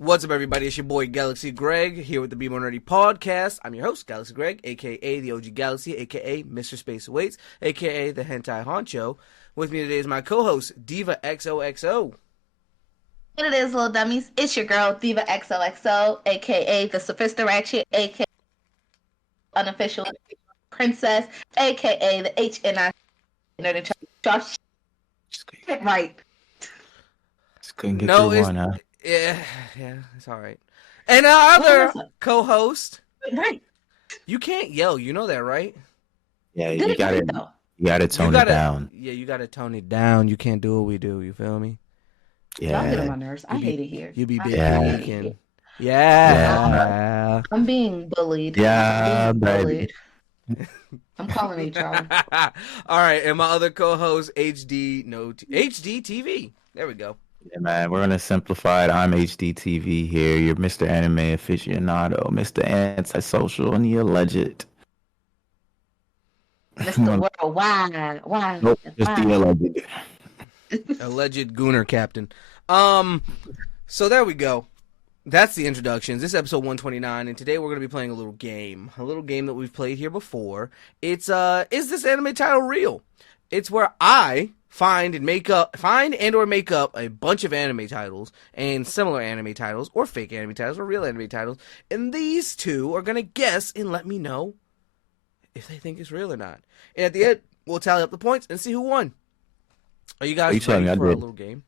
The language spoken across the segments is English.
What's up, everybody? It's your boy Galaxy Greg here with the Be More Nerdy podcast. I'm your host, Galaxy Greg, aka the OG Galaxy, aka Mr. Space Awaits, aka the Hentai Honcho. With me today is my co-host, Diva XOXO. What it is, little dummies? It's your girl, Diva XOXO, aka the Sophista Ratchet, aka unofficial princess, aka the HNI Nerd Josh. Right. Just couldn't get through one, huh? Yeah, it's all right. And our other co-host, right? You can't yell. You know that, right? Yeah, you got it. You got to tone it down. Yeah, you got to tone it down. You can't do what we do. You feel me? Yeah, y'all get on my nerves. I hate it here. You be big yeah. Yeah. I'm being bullied. Yeah, baby. I'm calling HR. All right, and my other co-host, HD TV. There we go. Yeah, man, we're gonna simplify it. I'm HD TV here. You're Mr. Anime Aficionado, Mr. Antisocial, and the alleged. Mr. Worldwide. Why? Nope, just the alleged. Alleged Gooner Captain. So there we go. That's the introductions. This is episode 129, and today we're going to be playing a little game that we've played here before. It's is this anime title real? It's where I find and or make up a bunch of anime titles and similar anime titles or fake anime titles or real anime titles, and these two are going to guess and let me know if they think it's real or not. And at the end, we'll tally up the points and see who won. Are you guys ready for a little game?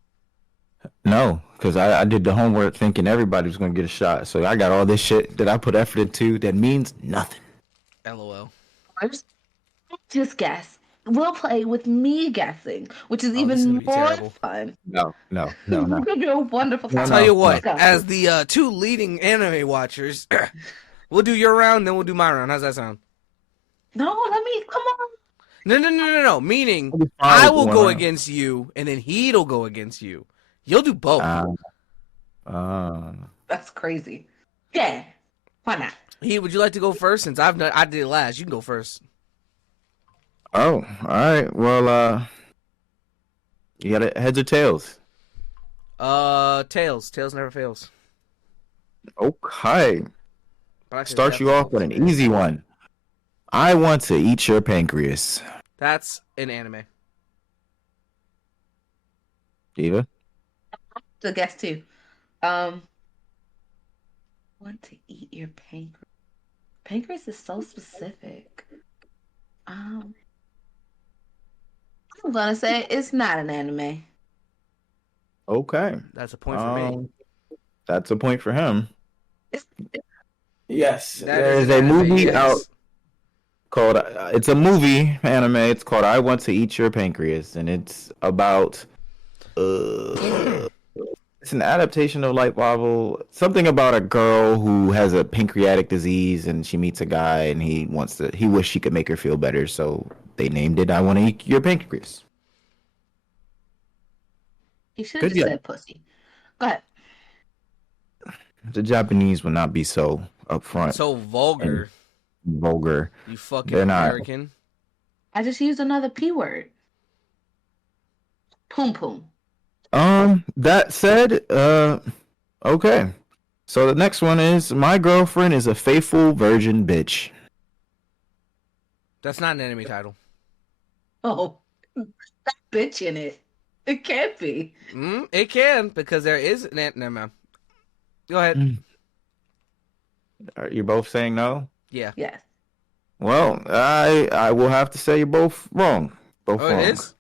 No, because I did the homework thinking everybody was going to get a shot. So I got all this shit that I put effort into that means nothing. LOL. Just guess. We'll play with me guessing, which is even more fun. No. It's going to be a wonderful time. I'll tell you what, as the two leading anime watchers, we'll do your round, then we'll do my round. How's that sound? No, come on. No. Meaning, I will go against you, and then he'll go against you. You'll do both. That's crazy. Yeah. Why not? Would you like to go first? Since I did it last, you can go first. Oh, all right. Well, you got it. Heads or tails? Tails. Tails never fails. Okay. Start you off with an easy one. I want to eat your pancreas. That's an anime. Diva? To guess too. Want to eat your pancreas. Pancreas is so specific. I'm gonna say it's not an anime. Okay. That's a point for me. That's a point for him. Yes. There's a movie out called it's a movie anime. It's called I Want to Eat Your Pancreas, and it's about it's an adaptation of light novel, something about a girl who has a pancreatic disease, and she meets a guy, and he wished he could make her feel better, so they named it I Want to Eat Your Pancreas. You should have just said pussy. Go ahead. The Japanese would not be so upfront. So vulgar. Vulgar. You fucking American. I just used another P word. Poom poom. That said, okay. So the next one is my girlfriend is a faithful virgin bitch. That's not an anime title. Oh, that bitch in it. It can't be. It can, because there is an anime. Go ahead. Are you both saying no? Yeah. Yes. Well, I will have to say you're both wrong. Both wrong. It is?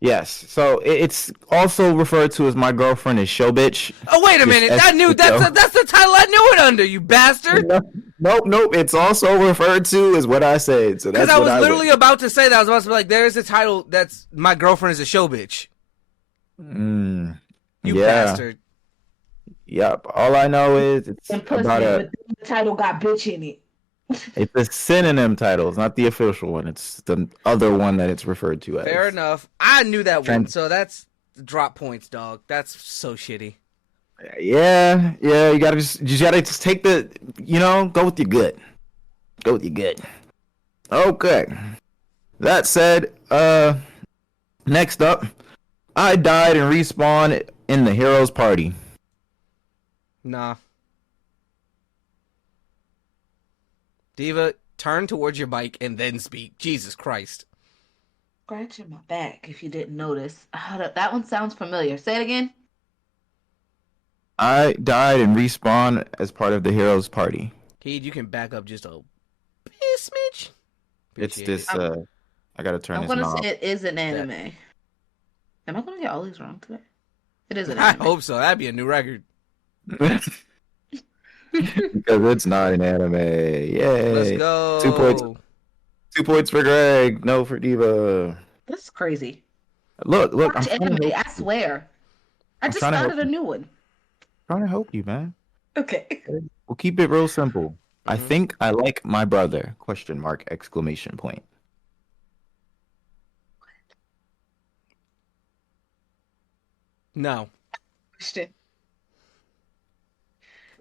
Yes. So it's also referred to as my girlfriend is show bitch. Oh, wait a minute. That's the title I knew it under, you bastard. Nope. It's also referred to as what I said. So that's because I was literally about to say that. I was about to be like, there is a title that's my girlfriend is a show bitch. You bastard. Yep. All I know is it's about the title got bitch in it. It's a synonym title. It's not the official one. It's the other one that it's referred to as. Fair enough. I knew that one, so that's drop points, dog. That's so shitty. Yeah. You gotta just take the, go with your gut. Go with your gut. Okay. That said, next up, I died and respawned in the hero's party. Nah. Diva, turn towards your mic and then speak. Jesus Christ. Scratching my back. If you didn't notice, that one sounds familiar. Say it again. I died and respawned as part of the heroes party. Heed, you can back up just a smidge. It's Appreciate this. it. I gotta turn I'm this gonna knob. say it is an anime. Am I gonna get all these wrong today? It is an I anime. hope so. That'd be a new record. Because it's not an anime. Yay! Let's go. 2 points. 2 points for Greg. No for Diva. That's crazy. Look! I'm Watch trying anime. to help I swear. I I'm just trying to started help a new one. trying to help you, man. Okay. We'll keep it real simple. I Mhm. think I like my brother. Question mark! Exclamation point. No. Question.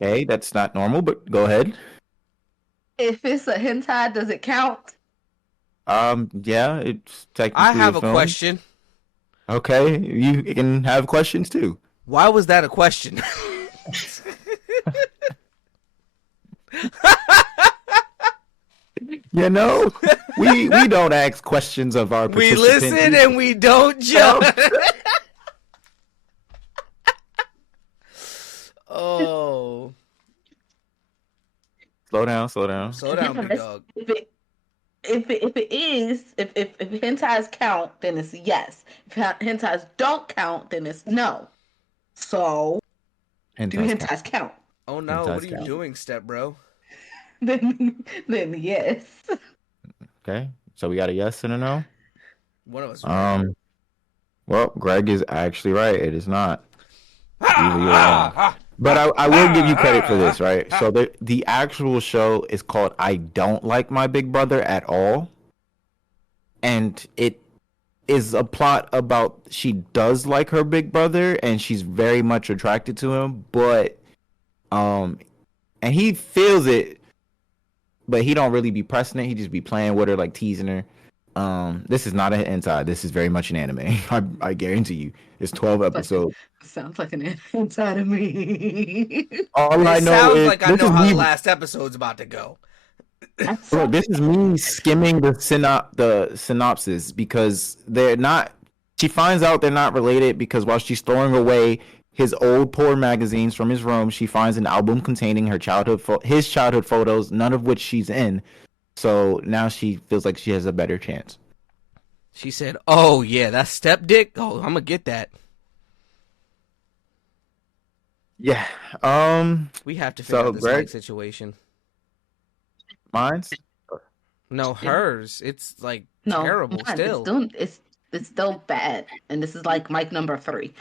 Okay, that's not normal, but go ahead. If it's a hentai, does it count? Yeah, it's technically I have a film. question. Okay, you can have questions too. Why was that a question? You know, we don't ask questions of our We participants. listen and we don't judge. Oh. Slow down, slow down. Slow down, big dog. If hentais count, then it's yes. If hentais don't count, then it's no. So do Hentai count. hentais count? Oh no, Hentais what are you count. doing, step bro? Then yes. Okay, so we got a yes and a no. One of us. Well, Greg is actually right. It is not. Diva, you're wrong. But I will give you credit for this, right? So the actual show is called I Don't Like My Big Brother at All. And it is a plot about she does like her big brother and she's very much attracted to him, but and he feels it, but he don't really be pressing it. He just be playing with her, like teasing her. This is not an hentai. This is very much an anime. I guarantee you. It's 12 episodes. Sounds like an hentai to me. All I It know sounds is like I this know is how the me. last episode's about to go. Look, this is me skimming the synopsis because they're not. She finds out they're not related because while she's throwing away his old porn magazines from his room, she finds an album containing his childhood photos, none of which she's in. So now she feels like she has a better chance. She said, "Oh yeah, that's step dick. Oh, I'm gonna get that." Yeah. We have to figure So, out this Greg? mic situation. Mine's. No, hers. It's like No, terrible mine, still. it's still bad, and this is like mic number 3.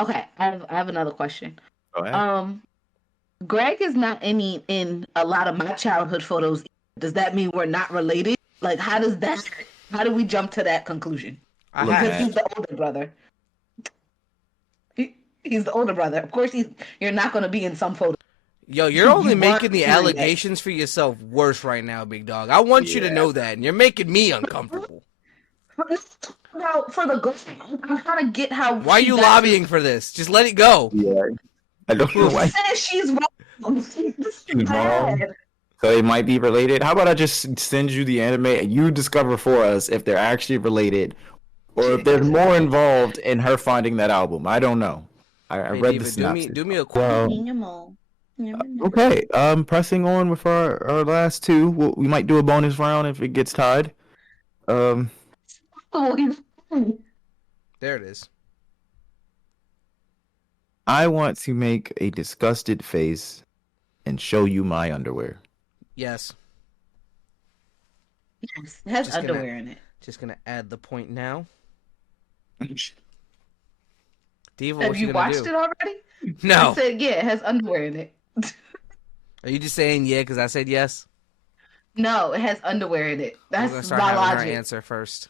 Okay, I have another question. Go ahead. Greg is not in a lot of my childhood photos. Does that mean we're not related? Like, how do we jump to that conclusion? I Look, Because have. he's the older brother. He's the older brother. Of course, you're not going to be in some photos. Yo, you're You only want making the to hear that. allegations for yourself worse right now, big dog. I want you to Yeah. know that, and you're making me uncomfortable. Well, for the good, I'm trying to get how. Why are she you got lobbying for this? Just let it go. Yeah. I don't know to- why. Says she's wrong. This is She's wrong. bad. So they might be related. How about I just send you the anime and you discover for us if they're actually related or if there's more involved in her finding that album. I don't know. I Hey, read Diva, the synopsis. do me a quick. Well, okay. Pressing on with our last two. We might do a bonus round if it gets tied. Oh, There it is. I want to make a disgusted face and show you my underwear. Yes. yes, it has Just gonna- underwear in it. Just gonna add the point now. Diva, Have what you you gonna watched do? it already? I No. said, yeah, it has underwear in it. Are you just saying yeah because I said yes? No, it has underwear in it. We're That's gonna start my having her logic. answer first.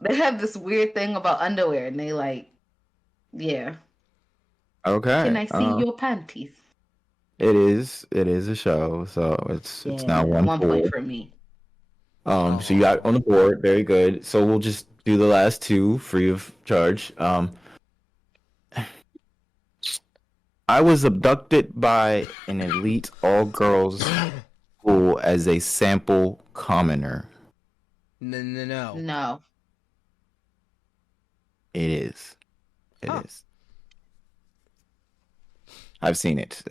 They have this weird thing about underwear, and they like, yeah. Okay. Can I see your panties? It is a show, so it's now 1-4. point for me. So you got on the board, very good. So we'll just do the last two free of charge. I was abducted by an elite all-girls school as a sample commoner. No. No. It is. It Huh. is. I've seen it.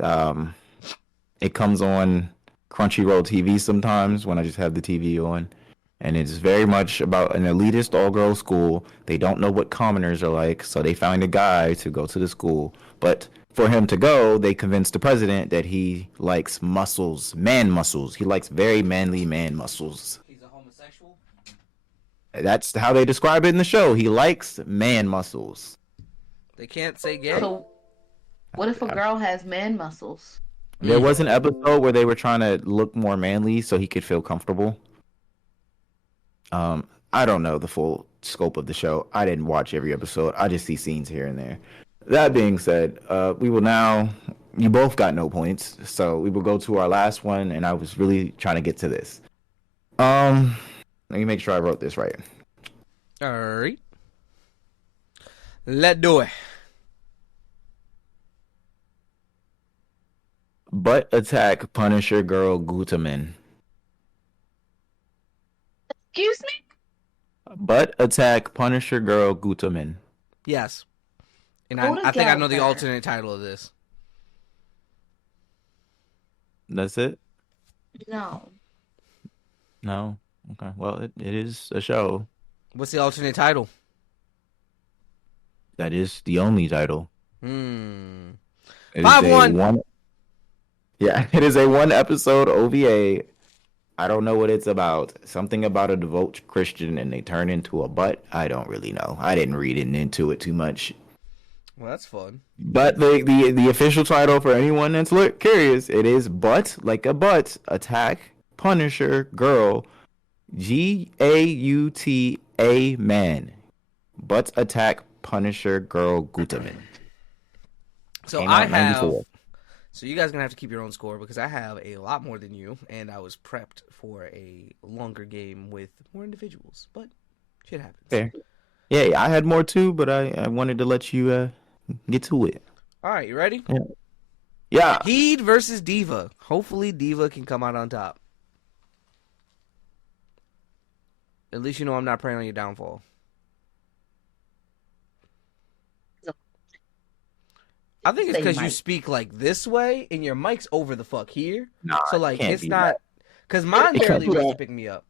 It comes on Crunchyroll TV sometimes when I just have the TV on. And it's very much about an elitist all-girls school. They don't know what commoners are like, so they find a guy to go to the school. But for him to go, they convince the president that he likes muscles, man muscles. He likes very manly man muscles. He's a homosexual? That's how they describe it in the show. He likes man muscles. They can't say gay? So, what if a girl has man muscles? There was an episode where they were trying to look more manly so he could feel comfortable. I don't know the full scope of the show. I didn't watch every episode. I just see scenes here and there. That being said, we will now. You both got no points, so we will go to our last one. And I was really trying to get to this. Let me make sure I wrote this right. All right. Let's do it. Butt attack Punisher girl Gutaman. Excuse me? Butt attack Punisher girl Gutaman. Yes. And Go I think I know the together. alternate title of this. That's it? No. No. Okay. Well, it is a show. What's the alternate title? That is the only title. It It is 5-1. Yeah, it is a one episode OVA. I don't know what it's about. Something about a devout Christian and they turn into a butt. I don't really know. I didn't read it into it too much. Well, that's fun. But the official title for anyone that's curious, it is Butt Like a Butt Attack Punisher Girl Gauta Man. Butt Attack Punisher Girl Gutaman. So Came I out have. 94. So you guys are gonna have to keep your own score because I have a lot more than you, and I was prepped for a longer game with more individuals. But shit happens. Fair. Yeah, I had more too, but I wanted to let you get to it. All right, you ready? Yeah. Heed versus Diva. Hopefully, Diva can come out on top. At least you know I'm not preying on your downfall. I think it's Say because you mic. speak like this way and your mic's over the fuck here. Nah, So like can't it's be not because mine It can't barely be does to that. pick me up.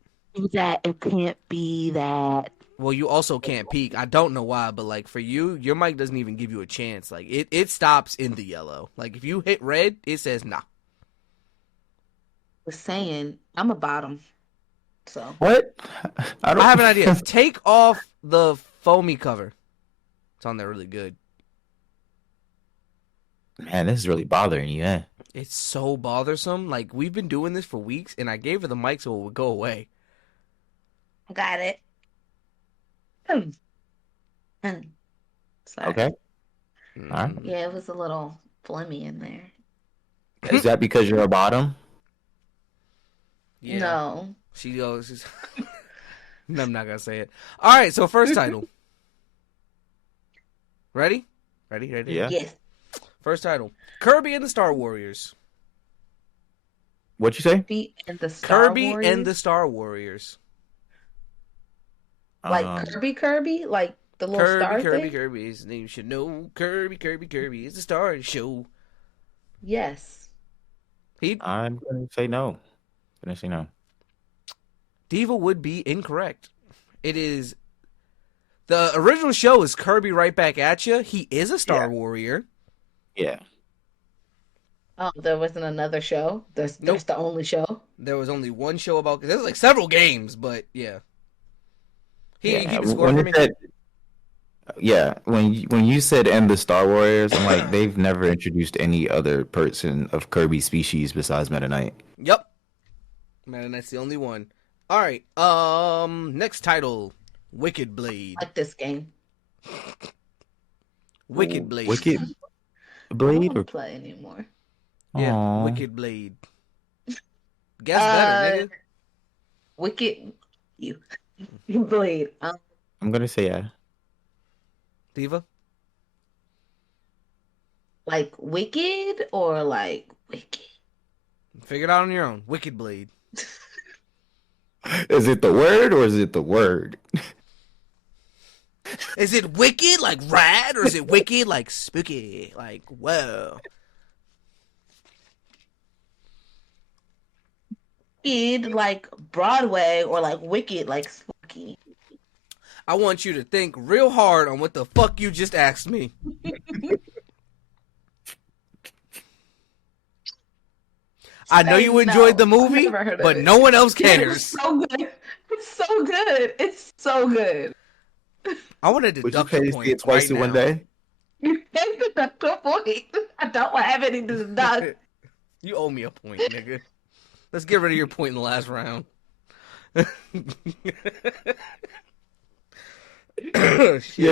That it can't be that. Well, you also can't peek. I don't know why, but like for you, your mic doesn't even give you a chance. Like it stops in the yellow. Like if you hit red, it says nah. Was saying I'm a bottom. So What? I have an idea. Take off the foamy cover. It's on there really good. Man, this is really bothering you, eh? It's so bothersome. Like we've been doing this for weeks, and I gave her the mic so it would go away. got it. Sorry. Okay. Mm. All right. Yeah, it was a little phlegmy in there. Is that because you're a bottom? Yeah. No. She goes. No, I'm not gonna say it. All right. So first title. Ready? Ready? Yeah. Yes. First title: Kirby and the Star Warriors. What'd you say? Kirby and the Star Kirby Warriors? and the Star Warriors. Like Kirby? Like the little star thing? Kirby. His name should know. Kirby is the star of the show. Yes. I'm gonna say no. Diva would be incorrect. It is the original show is Kirby Right Back at You. He is a Star Warrior. Yeah. Oh, there wasn't another show? That's the only show? There was only one show about. There's like several games, but yeah. Here, you keep the score when for you me. said, when you said "and the Star Warriors," I'm like, they've never introduced any other person of Kirby species besides Meta Knight. Yep. Man, that's the only one. All right. Next title: Wicked Blade. I like this game. Wicked Blade. Wicked I Blade don't or want to play anymore. Yeah, Aw. Wicked Blade. Guess better, nigga. Wicked you. Blade. I'm gonna say yeah. Diva. Like Wicked or like Wicked? Figure it out on your own. Wicked Blade. Is it the word or is it the word? Is it wicked like rad or is it wicked like spooky? Like, whoa. Wicked like Broadway or like Wicked like spooky? I want you to think real hard on what the fuck you just asked me. I know you enjoyed the movie, but no one else cares. It's so good. It's so good. It's so good. I want to Would you deduct pay a to see point it twice right in one now. day? You can't deduct a point. I don't have any to deduct. You owe me a point, nigga. Let's get rid of your point in the last round. Yeah,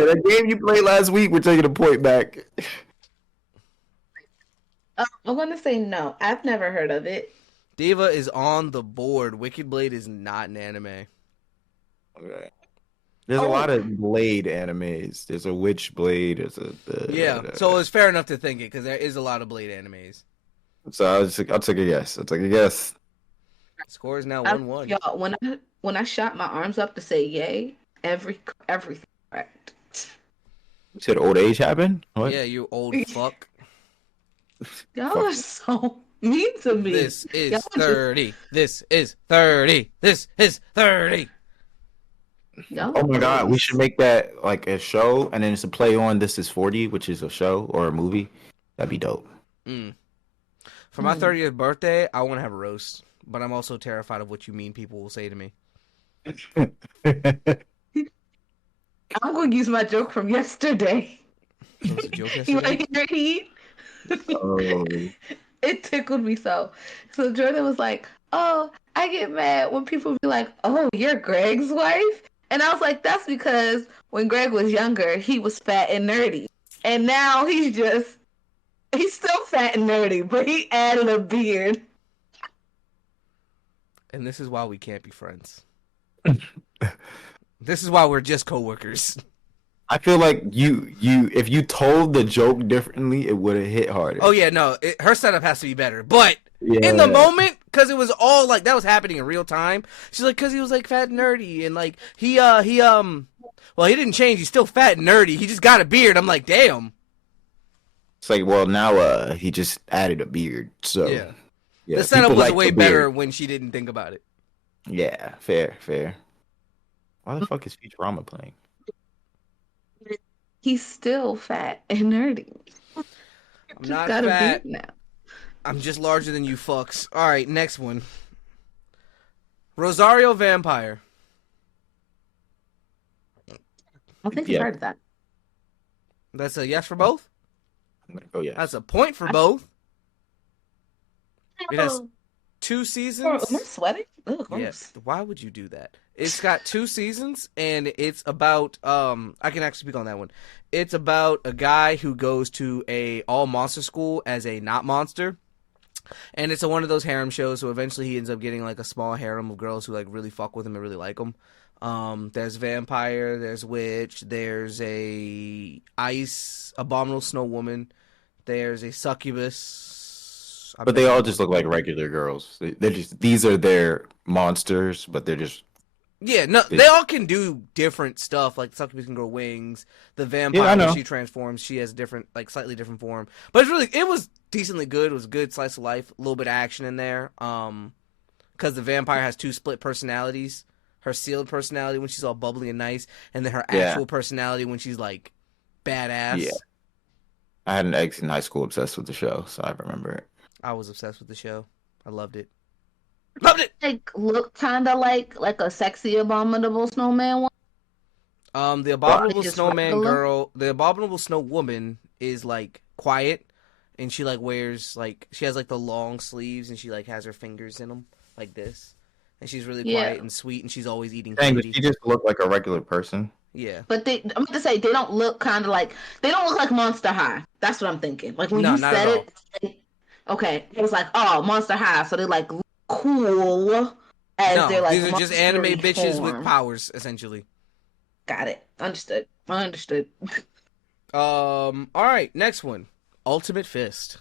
that game you played last week, we're taking a point back. I'm gonna say no. I've never heard of it. Diva is on the board. Wicked Blade is not an anime. Okay. There's a lot of Blade animes. There's a Witch Blade. There's a Yeah, so it's fair enough to think it because there is a lot of Blade animes. So I'll take a guess. I'll take a guess. Score is now 1-1. Y'all, when I shot my arms up to say yay, everything correct. You said old age happened? What? Yeah, you old fuck. Y'all are so mean to me. This is Y'all 30. This is 30. This is 30. Y'all Oh my God, we just- should make that like a show, and then it's a play on This Is 40, which is a show or a movie. That'd be dope. For my 30th birthday, I want to have a roast, but I'm also terrified of what you mean people will say to me. I'm gonna use my joke from yesterday. That was a joke You yesterday? want to hear it? Oh. It tickled me so. So Jordan was like, "Oh, I get mad when people be like, 'Oh, you're Greg's wife,' and I was like, 'That's because when Greg was younger, he was fat and nerdy, and now he's still fat and nerdy, but he added a beard.'" And this is why we can't be friends. This is why we're just coworkers. I feel like if you told the joke differently, it would have hit harder. Oh yeah, no, her setup has to be better. But in the moment, because it was all like that was happening in real time. She's like, because he was like fat and nerdy, and like he didn't change. He's still fat and nerdy. He just got a beard. I'm like, damn. It's like, well, now he just added a beard. So Yeah. yeah, The setup people was like way the better beard. when she didn't think about it. Yeah, fair. Why the fuck is Futurama playing? He's still fat and nerdy. I'm Just not got fat. a beard now. I'm just larger than you fucks. All right, next one. Rosario Vampire. I think Yeah. I've heard of that. That's a yes for both? I'm gonna go yes. That's a point for both. It has Oh, 2 am I seasons. sweating? Ugh, Yes. gross. Why would you do that? It's got 2 seasons, and it's about I can actually speak on that one. It's about a guy who goes to a all monster school as a not monster, and it's one of those harem shows. So eventually, he ends up getting like a small harem of girls who like really fuck with him and really like him. There's vampire, there's witch, there's a ice abominable snow woman, there's a succubus. But they all just look like regular girls. They're just these are their monsters, but they're just Yeah, no, they all can do different stuff. Like succubus can grow wings. The vampire, Yeah, I know. when she transforms, she has different, like slightly different form. But it was decently good. It was a good slice of life. A little bit of action in there. Because the vampire has 2 split personalities. Her sealed personality when she's all bubbly and nice, and then her actual personality when she's like badass. Yeah. I had an ex in high school obsessed with the show, so I remember it. I was obsessed with the show. I loved it. Loved it. Like look kind of like a sexy abominable snowman one. The abominable just snowman regular? girl, the abominable snow woman is like quiet, and she like wears like she has like the long sleeves, and she like has her fingers in them like this, and she's really Yeah. quiet and sweet, and she's always eating Dang, candy. but she just looked like a regular person. Yeah, But I'm going to say they don't look kind of like they don't look like Monster High. That's what I'm thinking. Like when No, you not said at it, okay, it was like oh Monster High, so they like look cool as no, they're like these are just anime monster-y bitches form. with powers essentially. Got it. Understood. I understood. All right, next one. Ultimate Fist.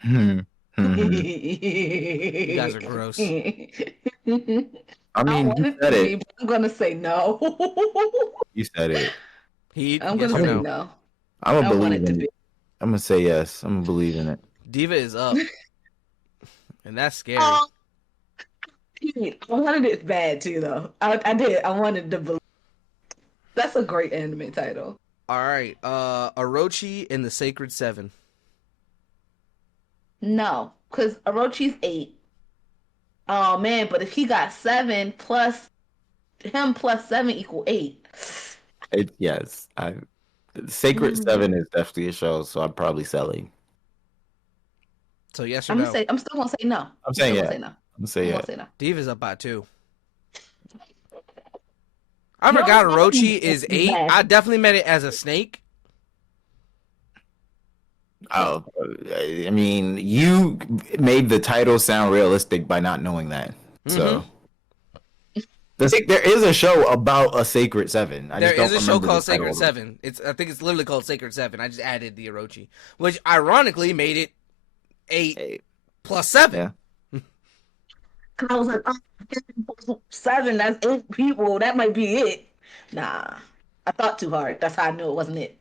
Hmm. You guys are gross. I I mean, want you it said to it. be, but I'm gonna say no. You said it. Heat, I'm yes gonna or say no? no. I'm gonna I want believe it to in be. it. I'm gonna say yes. I'm gonna believe in it. Diva is up. And that's scary. Oh, I wanted it bad too, though. I did. I wanted to believe. That's a great anime title. All right. Orochi and the Sacred Seven. No, because Orochi's 8. Oh man, but if he got 7 plus him plus 7 equal 8. Yes. Sacred Seven is definitely a show, so I'm probably selling. So yes or I'm no? gonna say. I'm still gonna say no. I'm saying still yeah. gonna say no. I'm gonna say I'm yeah. gonna say no. Diva's up by 2. I No, forgot no, Orochi is 8. bad. I definitely meant it as a snake. Oh, I mean, you made the title sound realistic by not knowing that. So there is a show about a Sacred Seven. I There just don't is a show remember called the title Sacred of it. Seven. I think it's literally called Sacred Seven. I just added the Orochi, which ironically made it 8 Hey, plus 7. Yeah. I was like, oh, 7. That's 8 people. That might be it. Nah, I thought too hard. That's how I knew it wasn't it.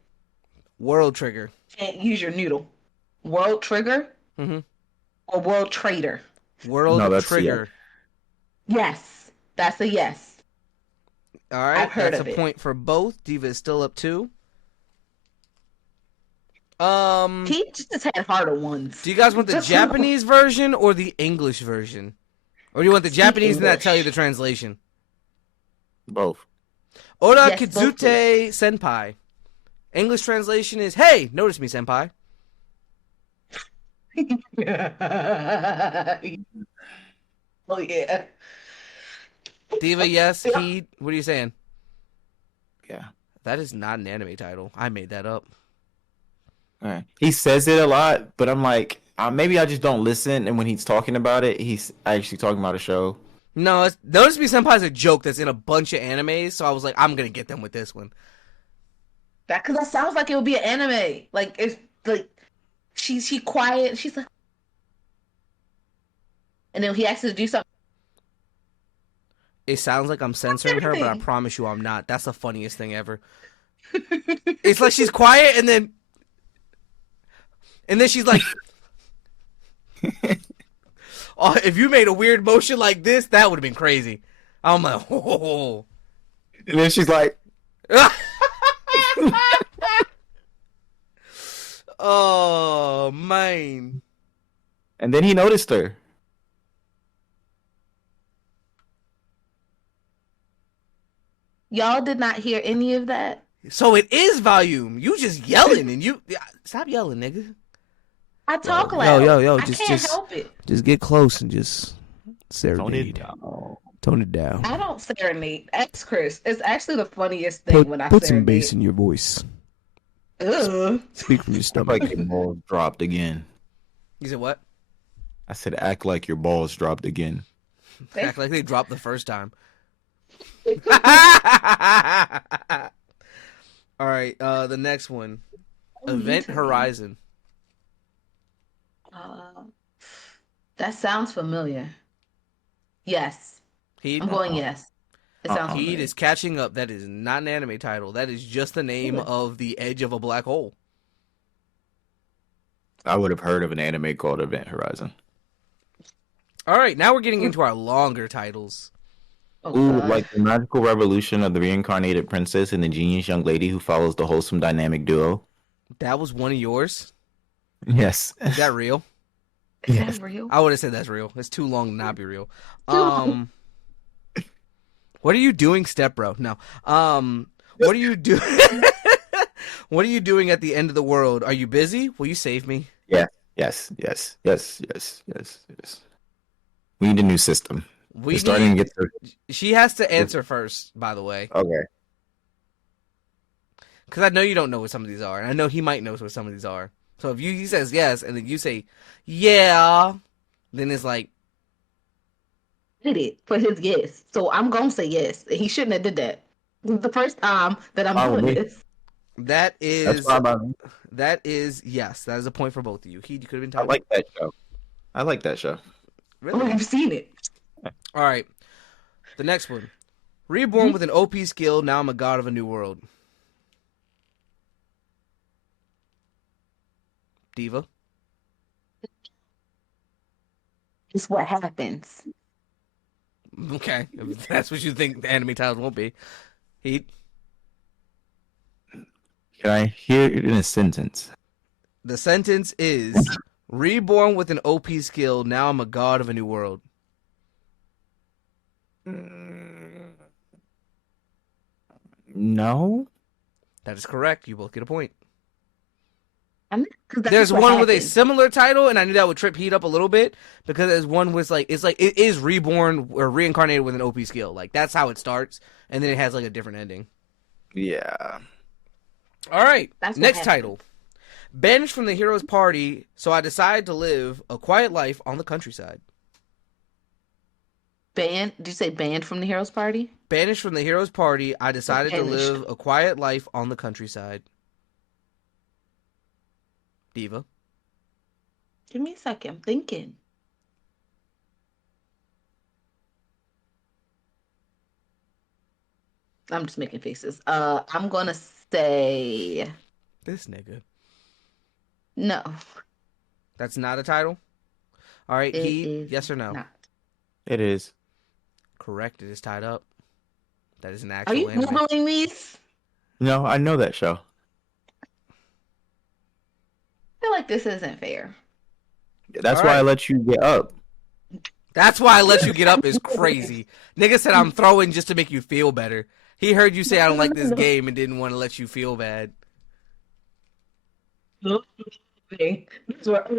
World Trigger. Can't use your noodle. World Trigger Mhm. or World Trader? World No, that's Trigger. Yes, that's a yes. All right, I've heard that's of a it. point for both. Diva is still up 2. He just had harder ones. Do you guys want the Just- Japanese version or the English version? Or do you want the Speak Japanese and that English. tell you the translation? Both. Oda Yes, both, Kizute Senpai. English translation is, hey, notice me, Senpai. Oh yeah. Diva, yes. Yeah. He, what are you saying? Yeah. That is not an anime title. I made that up. All right. He says it a lot, but I'm like, maybe I just don't listen. And when he's talking about it, he's actually talking about a show. No, Notice Me Senpai is a joke that's in a bunch of animes, so I was like, I'm gonna get them with this one. Because that sounds like it would be an anime. Like it's like she quiet. She's like, and then he asks her to do something. It sounds like I'm censoring her, but I everything. promise you I'm not. That's the funniest thing ever. It's like she's quiet and then she's like, oh, if you made a weird motion like this, that would have been crazy. I'm like, oh. And then she's like, Oh man. and then he noticed her. Y'all did not hear any of that. So it is volume. You just yelling and you stop yelling, nigga. I talk Yo, loud. yo, I just- can't just- help it. Just get close and just serenade. down. Tone it down. I don't serenade. Ask Chris. It's actually the funniest thing when I Put some serenade. bass in your voice. Ugh. Speak from your Act stomach. like your balls dropped again. You said what? I said, act like your balls dropped again. Act like they dropped the first time. All right, the next one. Event Horizon. That sounds familiar. Yes. Heat. I'm going yes. It sounds Heat familiar. is catching up. That is not an anime title. That is just the name of the edge of a black hole. I would have heard of an anime called Event Horizon. All right, now we're getting into our longer titles. Oh, Ooh, God. like the magical revolution of the reincarnated princess and the genius young lady who follows the wholesome dynamic duo. That was one of yours. Yes. Is that real? Is yes. that real? I would have said that's real. It's too long to not be real. Too long. What are you doing, step bro? No. What are you doing? What are you doing at the end of the world? Are you busy? Will you save me? Yes. We need a new system. We It's starting to get to... She has to answer first, by the way, Okay. because I know you don't know what some of these are, and I know he might know what some of these are. So if he says yes, and then you say yeah, then it's like, Did it for his yes. So I'm gonna say yes. He shouldn't have did that. This is the first time that I'm Follow doing me. this. That That's is fine by me. yes. That is a point for both of you. He could have been I tied. like that show. I like that show. Oh, Really? I've seen it. All right. The next one. Reborn with an OP skill. Now I'm a god of a new world. Diva. It's what happens. Okay, if that's what you think the anime titles won't be. Heat. Can I hear it in a sentence? The sentence is reborn with an OP skill. Now I'm a god of a new world. No. That is correct. You both get a point. Cause that's There's what one with a happens. similar title, and I knew that would trip Heat up a little bit because there's one with it is reborn or reincarnated with an OP skill. Like that's how it starts, and then it has like a different ending. Yeah. All right, That's what next happens. title. Banished from the hero's party, so I decided to live a quiet life on the countryside. Banned? Did you say banned from the Heroes Party? Banished from the hero's party, I decided to banished. live a quiet life on the countryside. Diva. Give me a second. I'm thinking. I'm just making faces. I'm gonna say This nigga. no. That's not a title? All right, It Heat, is yes or no? not. It is. Correct, it is tied up. That is an Are actual you anime. googling these? No, I know that show. I feel like this isn't fair. That's All why I right. let you get up. That's why I let you get up is crazy. Nigga said I'm throwing just to make you feel better. He heard you say I don't like this game and didn't want to let you feel bad. That's what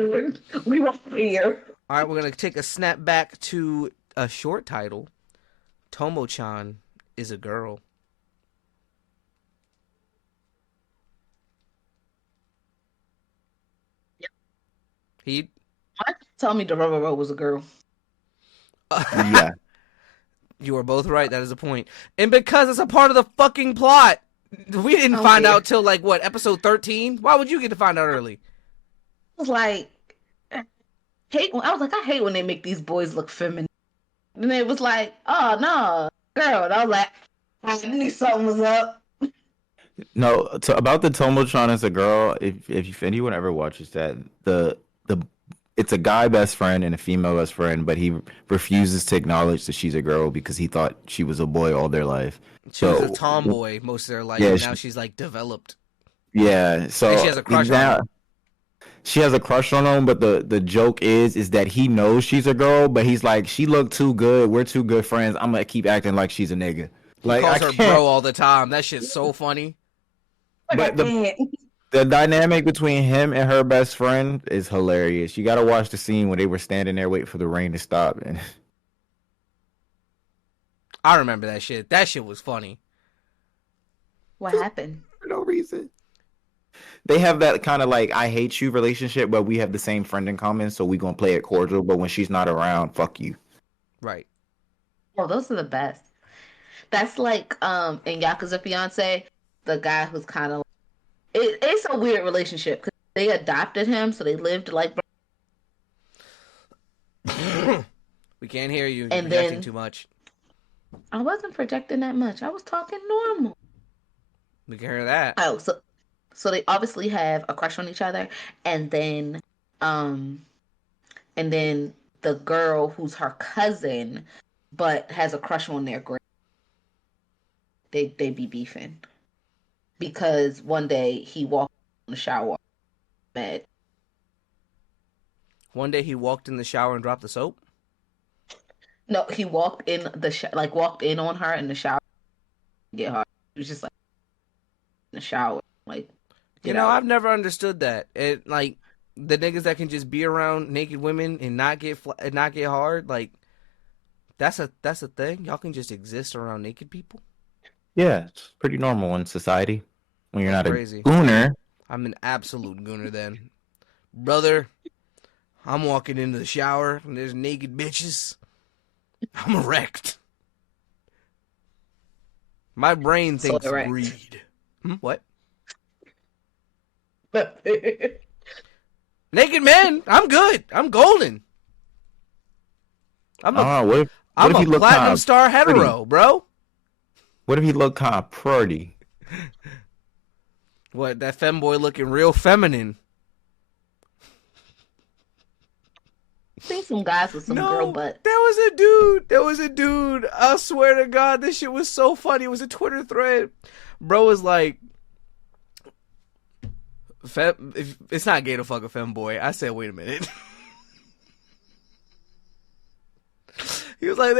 we want here. All right, we're going to take a snap back to a short title. Tomo-chan is a girl. Yep. He Tell me Dororo was a girl. Yeah. You are both right. That is a point. And because it's a part of the fucking plot, we didn't Oh, find yeah. out till like what, episode 13? Why would you get to find out early? I was like, I hate when they make these boys look feminine. And it was like, oh no, girl. And I was like, I knew something was up. No, about the Tomo-chan as a girl, if anyone ever watches that, the it's a guy best friend and a female best friend, but he refuses to acknowledge that she's a girl because he thought she was a boy all their life. She was So a tomboy most of their life, Yeah, and now she's like developed. yeah, so And she has a crush on now- him. She has a crush on him, but the joke is that he knows she's a girl, but he's like, she looked too good, we're too good friends, I'm gonna keep acting like she's a nigga. He Like calls I her can't. bro all the time. That shit's so funny. But the dynamic between him and her best friend is hilarious. You gotta watch the scene when they were standing there waiting for the rain to stop, and I remember that shit. That shit was funny. What happened? for no reason. They have that kind of like I hate you relationship, but we have the same friend in common, so we gonna play it cordial. But when she's not around, fuck you. Right. Oh, those are the best. That's like in Yakuza Fiance, the guy who's kind of it's a weird relationship because they adopted him, so they lived like. We can't hear you. You're And projecting then- too much. I wasn't projecting that much. I was talking normal. We can hear that. Oh, so they obviously have a crush on each other, and then the girl who's her cousin, but has a crush on their grand. They be beefing because one day he walked in the shower, mad. One day he walked in the shower and dropped the soap. No, he walked in walked in on her in the shower, get her. He was just like in the shower, like. You know, I've never understood that. It like the niggas that can just be around naked women and not get hard. Like that's a thing. Y'all can just exist around naked people. Yeah, it's pretty normal in society when you're not Crazy. a gooner. I'm an absolute gooner then, brother. I'm walking into the shower and there's naked bitches. I'm erect. My brain So thinks erect. greed. What? Naked men, I'm good. I'm golden. I'm I don't know. What I'm if a he looked platinum kinda star hetero, bro. What if he looked kind of pretty? What, that femboy looking real feminine. Seen some guys with some girl butt. There was a dude. I swear to God, this shit was so funny. It was a Twitter thread. Bro was like, it's not gay to fuck a femboy. I said, wait a minute. He was like,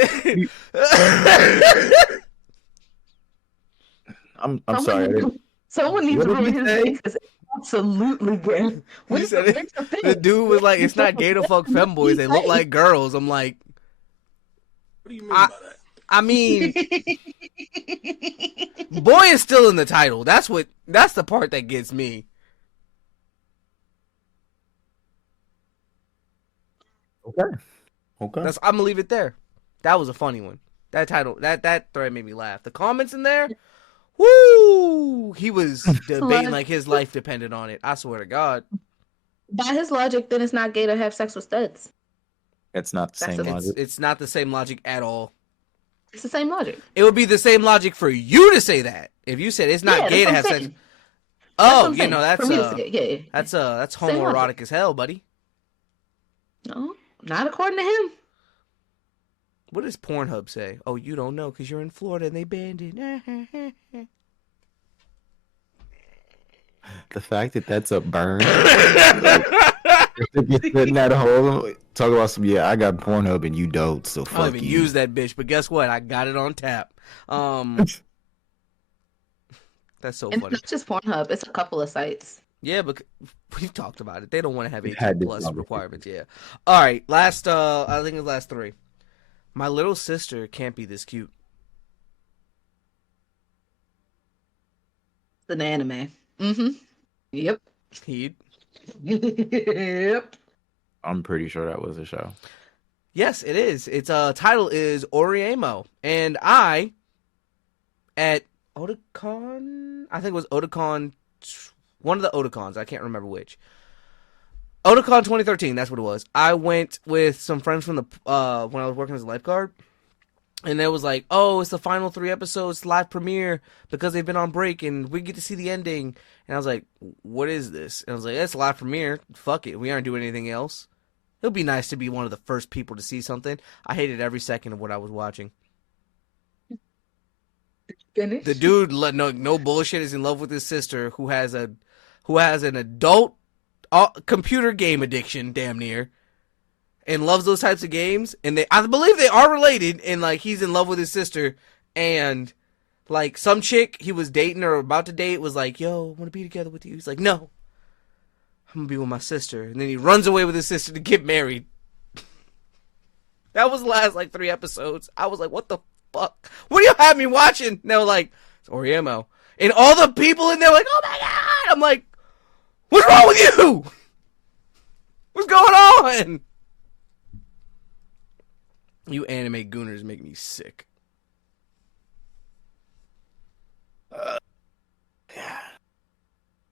I'm sorry. Someone needs to What did ruin he his say? face. It's absolutely gay. What He is said the the dude was like, it's not gay to fuck femboys. They look like girls. I'm like, What do you mean by that? I mean, boy is still in the title. That's the part that gets me. Okay. I'm gonna leave it there. That was a funny one. That title, that thread made me laugh. The comments in there, woo! He was debating like his life depended on it. I swear to God. By his logic, then it's not gay to have sex with studs. It's not the same logic. It's not the same logic at all. It's the same logic. It would be the same logic for you to say that. If you said it's not gay to have sex. Oh, you know, that's homoerotic as hell, buddy. No, not according to him. What does Pornhub say? Oh, you don't know because you're in Florida and they banned it. The fact that that's a burn. Like, sitting at home, talk about some. Yeah, I got Pornhub and you don't. So I fuck don't even you. use that bitch, but guess what? I got it on tap. That's so And funny. it's not just Pornhub. It's a couple of sites. Yeah, but we've talked about it. They don't want to have We've 18 had this plus conversation. requirements. Yeah. All right. Last. I think it's last three. My little sister can't be this cute. It's an anime. Mm-hmm. Yep. Heed. Yep. I'm pretty sure that was a show. Yes, it is. Its title is Oriemo, and I at Otakon. I think it was Otakon. One of the Otakons. I can't remember which. Otakon 2013. That's what it was. I went with some friends from the when I was working as a lifeguard, and it was like, oh, it's the final 3 episodes live premiere because they've been on break, and we get to see the ending. And I was like, what is this? And I was like, it's live premiere. Fuck it. We aren't doing anything else. It would be nice to be one of the first people to see something. I hated every second of what I was watching. Finish. The dude, no bullshit, is in love with his sister who has an adult computer game addiction, damn near, and loves those types of games. And I believe they are related. And like, he's in love with his sister, and like some chick he was dating or about to date was like, "Yo, I want to be together with you." He's like, "No, I'm gonna be with my sister." And then he runs away with his sister to get married. That was the last like 3 episodes. I was like, "What the fuck? What do you have me watching?" And they were like, "It's Oriemo," and all the people in there were like, "Oh my god!" I'm like, "What's wrong with you? What's going on?" You anime gooners make me sick.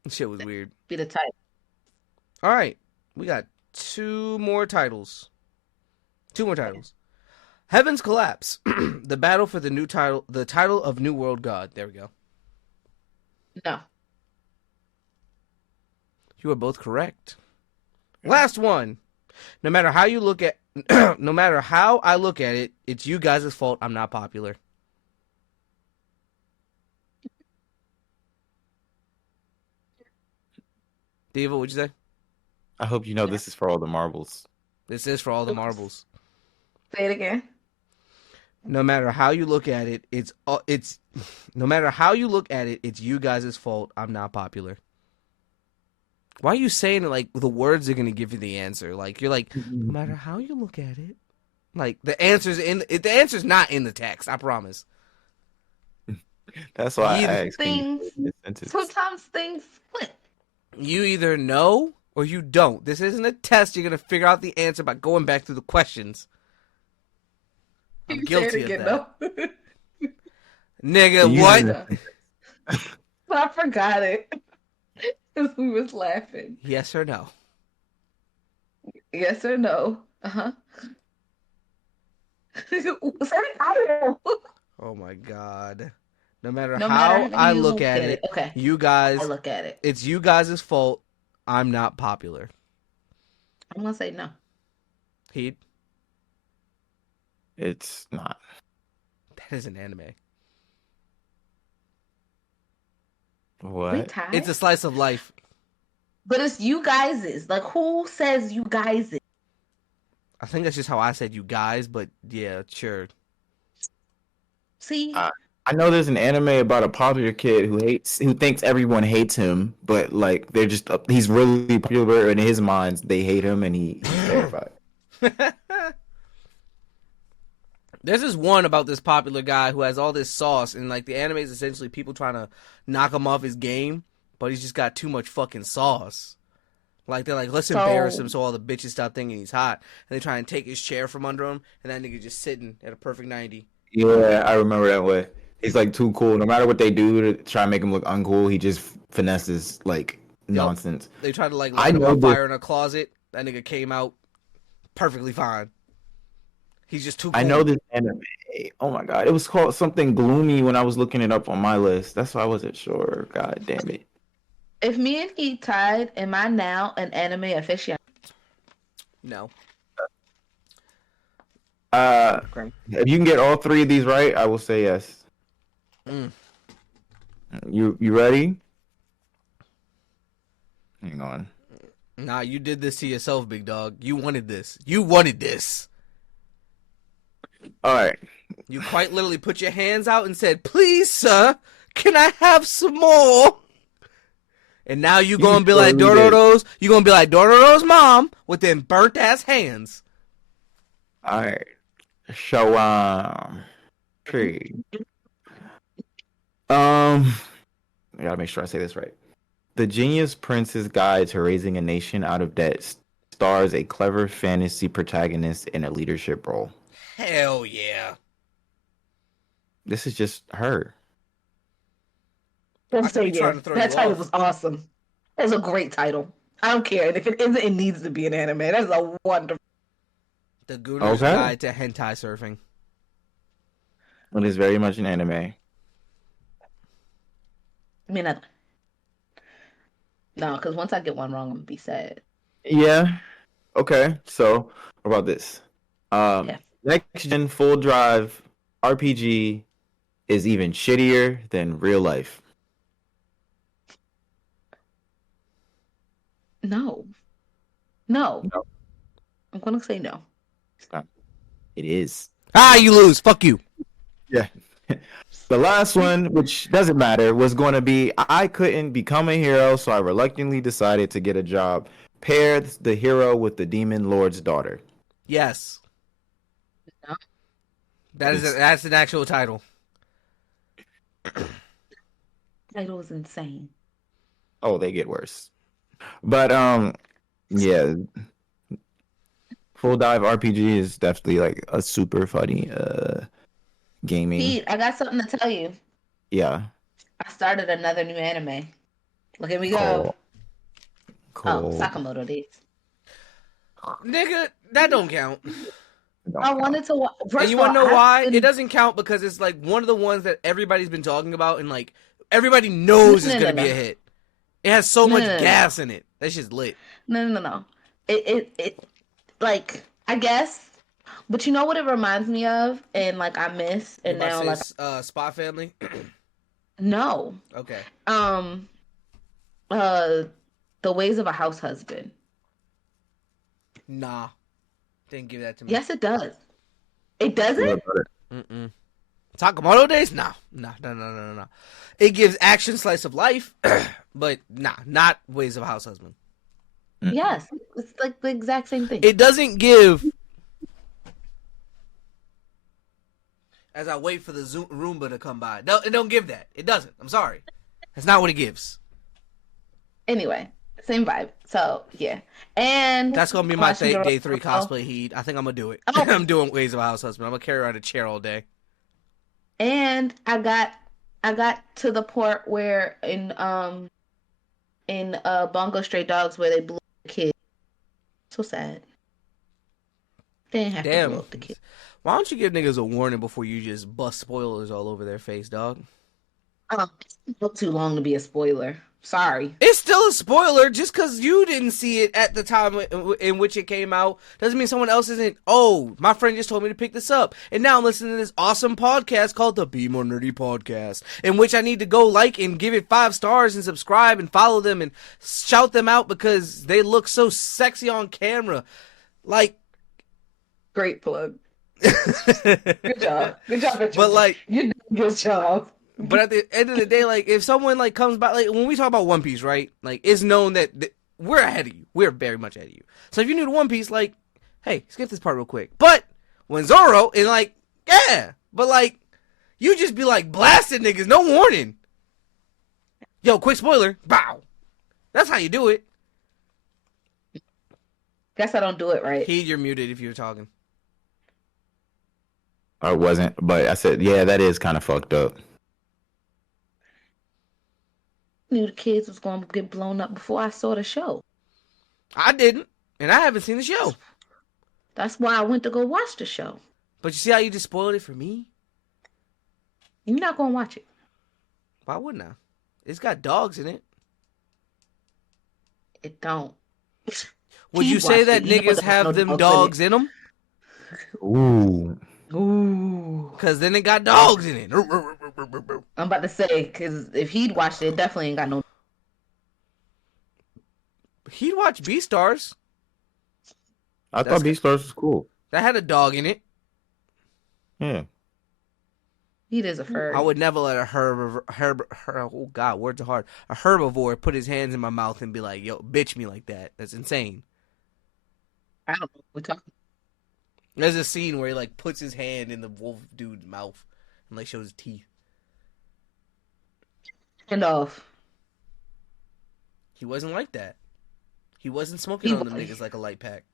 Shit was weird. Be the type. All right, we got 2 more titles. 2 more titles. Heaven's Collapse. The battle for the new title, the title of New World God. There we go. No. You are both correct. Last one. No matter how you look at, no matter how I look at it, it's you guys' fault I'm not popular. Diva, what'd you say? I hope you know this is for all the marbles. This is for all the marbles. Say it again. No matter how you look at it, it's no matter how you look at it, it's you guys' fault I'm not popular. Why are you saying it like the words are gonna give you the answer? Like you're like, no matter how you look at it, like the answer's not in the text. I promise. That's why I asked. Things. Sometimes things flip. You either know or you don't. This isn't a test. You're gonna figure out the answer by going back through the questions. I'm guilty of that. Nigga, what? I forgot it. Because we was laughing. Yes or no? Yes or no? Uh-huh. Say the title. Oh my god. No matter No how matter how I you look at it, Okay. you I guys, look at it. it's you guys' fault I'm not popular. I'm gonna say no. Heat, It's not. that is an anime. We What? tied? It's a slice of life. But it's you guys's. Like, who says you guys? I think that's just how I said you guys, but yeah, sure. See? I know there's an anime about a popular kid who thinks everyone hates him, but like they're just he's really popular in his minds. They hate him, and he's terrified. There's this one about this popular guy who has all this sauce, and like the anime is essentially people trying to knock him off his game, but he's just got too much fucking sauce. Like they're like, let's embarrass him so all the bitches stop thinking he's hot, and they try and take his chair from under him, and that nigga just sitting at a perfect 90. Yeah, I remember that way. He's like too cool. No matter what they do to try and make him look uncool, he just finesses like nonsense. They tried to like I light him know on this- fire in a closet. That nigga came out perfectly fine. He's just too cool. I know this anime. Oh my god, it was called something gloomy when I was looking it up on my list. That's why I wasn't sure. God damn it. If me and he tied, am I now an anime aficionado? No. If you can get all three of these right, I will say yes. Mm. You ready? Hang on. Nah, you did this to yourself, big dog. You wanted this. You wanted this. All right. You quite literally put your hands out and said, "Please, sir, can I have some more?" And now you gonna be like Dororo's. You gonna be like Dororo's mom with them burnt ass hands. All right. So tree. I gotta make sure I say this right. The Genius Prince's Guide to Raising a Nation Out of Debt stars a clever fantasy protagonist in a leadership role. Hell yeah. This is just her. Let's I could be say trying yes. to throw That you title off. was awesome. That's a great title. I don't care. And if it isn't, it needs to be an anime. That's a wonderful. The Gooner's Okay. Guide to Hentai Surfing. It is very much an anime. I mean, no, because once I get one wrong, I'm gonna be sad. Yeah. Okay. So what about this? Yeah. Next gen full drive RPG is even shittier than real life. No. No. I'm gonna say no. It is. Ah, you lose. Fuck you. Yeah. The last one, which doesn't matter, was going to be I couldn't become a hero, so I reluctantly decided to get a job. Pair the hero with the demon lord's daughter. Yes. No. That's an actual title. Title is insane. Oh, they get worse. But yeah. Full Dive RPG is definitely like a super funny gaming. Pete, I got something to tell you. Yeah. I started another new anime. Look at me go. Cool. Oh, Sakamoto days. Nigga, that don't count. I wanted to watch. And you want to know why? It doesn't count because it's like one of the ones that everybody's been talking about and like everybody knows it's going to be a hit. It has so much gas in it. That shit's lit. No. It like, I guess. But you know what it reminds me of? And like I miss and You now about like to say, Spy Family? no. Okay. The Ways of a House Husband. Nah. Didn't give that to me. Yes, it does. It doesn't? Mm-mm. Sakamoto days? No. It gives action slice of life, but nah, not Ways of a House Husband. Yes. It's like the exact same thing. It doesn't give. As I wait for the Roomba to come by. No, it don't give that. It doesn't. I'm sorry. That's not what it gives. Anyway, same vibe. So, yeah. And That's going to be my watching day 3 Dororo. cosplay heat. I think I'm going to do it. Oh. I'm doing Ways of a House Husband. I'm going to carry around a chair all day. And I got to the part where in in Bongo Stray Dogs where they blew the kid. So sad. They didn't have to blow Damn. up the kid. Why don't you give niggas a warning before you just bust spoilers all over their face, dog? It took too long to be a spoiler. Sorry. It's still a spoiler. Just because you didn't see it at the time in which it came out doesn't mean someone else isn't. Oh, my friend just told me to pick this up. And now I'm listening to this awesome podcast called the Be More Nerdy Podcast, in which I need to go like and give it 5 stars and subscribe and follow them and shout them out because they look so sexy on camera. Like, Great plug. Good job. Good job. but like, you did a good job. but at the end of the day, like, if someone like comes by, like when we talk about One Piece, right? Like, it's known that we're ahead of you. We're very much ahead of you. So if you're new to One Piece, like, hey, skip this part real quick. But when Zoro and like, yeah, but like, you just be like blasting niggas, no warning. Yo, quick spoiler, bow. That's how you do it. Guess I don't do it right. You're muted if you're talking. I wasn't, but I said, yeah, that is kind of fucked up. Knew the kids was going to get blown up before I saw the show. I didn't, and I haven't seen the show. That's why I went to go watch the show. But you see how you just spoiled it for me? You're not going to watch it. Why wouldn't I? It's got dogs in it. It don't. Would you say that niggas have them dogs in them? Ooh. Ooh. Because then it got dogs in it. I'm about to say, because if he'd watched it, it definitely ain't got no. He'd watch Beastars. I thought Beastars was cool. That had a dog in it. Yeah. He is a furry. I would never let a oh God, words are hard. A herbivore put his hands in my mouth and be like, yo, bitch me like that. That's insane. I don't know what we're talking. There's a scene where he like puts his hand in the wolf dude's mouth and like shows his teeth. Hand off. He wasn't like that. He wasn't smoking on them niggas like a light pack.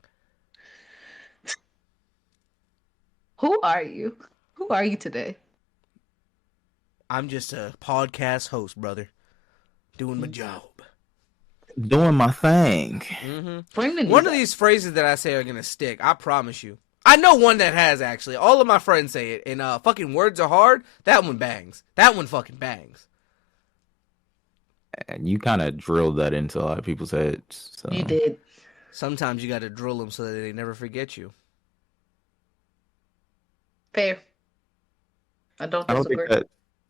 Who are you? Who are you today? I'm just a podcast host, brother. Doing my job. Doing my thing. Mm-hmm. One of these phrases that I say are going to stick. I promise you. I know one that has, actually. All of my friends say it. And fucking words are hard. That one bangs. That one fucking bangs. And you kind of drilled that into a lot of people's heads. So. You did. Sometimes you got to drill them so that they never forget you. Fair. I don't disagree.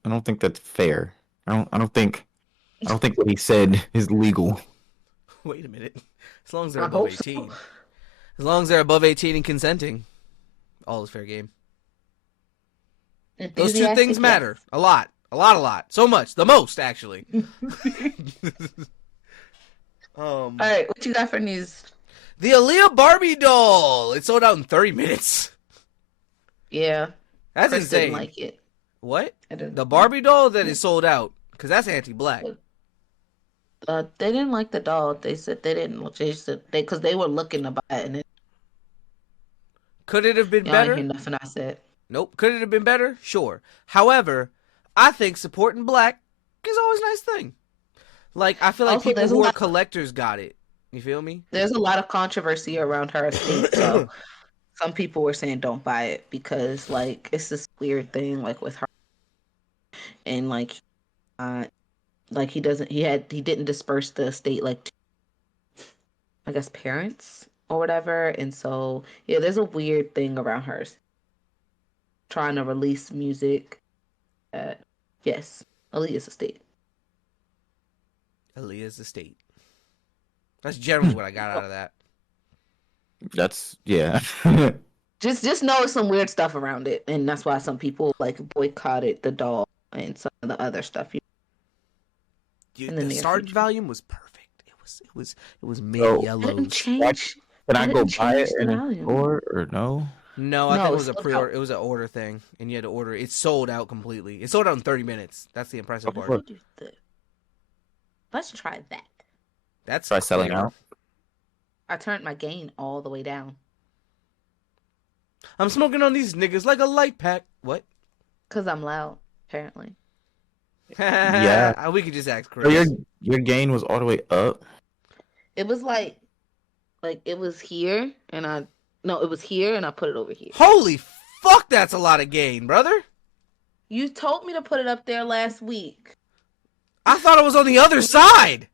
I don't think that's fair. I don't think what he said is legal. Wait a minute. As long as they're above 18. As long as they're above 18 and consenting, all is fair game. Those two things matter. A lot. A lot. So much. The most, actually. All right, what you got for news? The Aaliyah Barbie doll. It sold out in 30 minutes. Yeah. That's Chris insane. didn't like it. What? The Barbie doll that is sold out, because that's anti-black. They didn't like the doll. They said they didn't. They said because they were looking to buy it. And could it have been I better? didn't hear nothing I said. Nope. Could it have been better? Sure. However, I think supporting black is always a nice thing. Like, I feel like Also, people who are collectors got it. You feel me? There's a lot of controversy around her estate, so some people were saying don't buy it because, like, it's this weird thing, like, with her. And, like he didn't disperse the estate, like, to, I guess, parents or whatever. And so, yeah, there's a weird thing around her trying to release music. Yes, Aaliyah's estate. Aaliyah's estate. That's generally what I got out of that. That's, yeah. Just know some weird stuff around it, and that's why some people like boycotted the doll and some of the other stuff. The start volume was perfect. It was mid yellows. Can I go buy it in a store or no? No, I think it was a pre-order. It was an order thing, and you had to order. It sold out completely. It sold out in 30 minutes. That's the impressive part. Let's try that. That's try selling out. I turned my gain all the way down. I'm smoking on these niggas like a light pack. What? Because I'm loud, apparently. Yeah. We could just ask So Chris. your gain was all the way up. It was like it was here, and it was here, and I put it over here. Holy fuck, that's a lot of gain, brother. You told me to put it up there last week. I thought it was on the other side.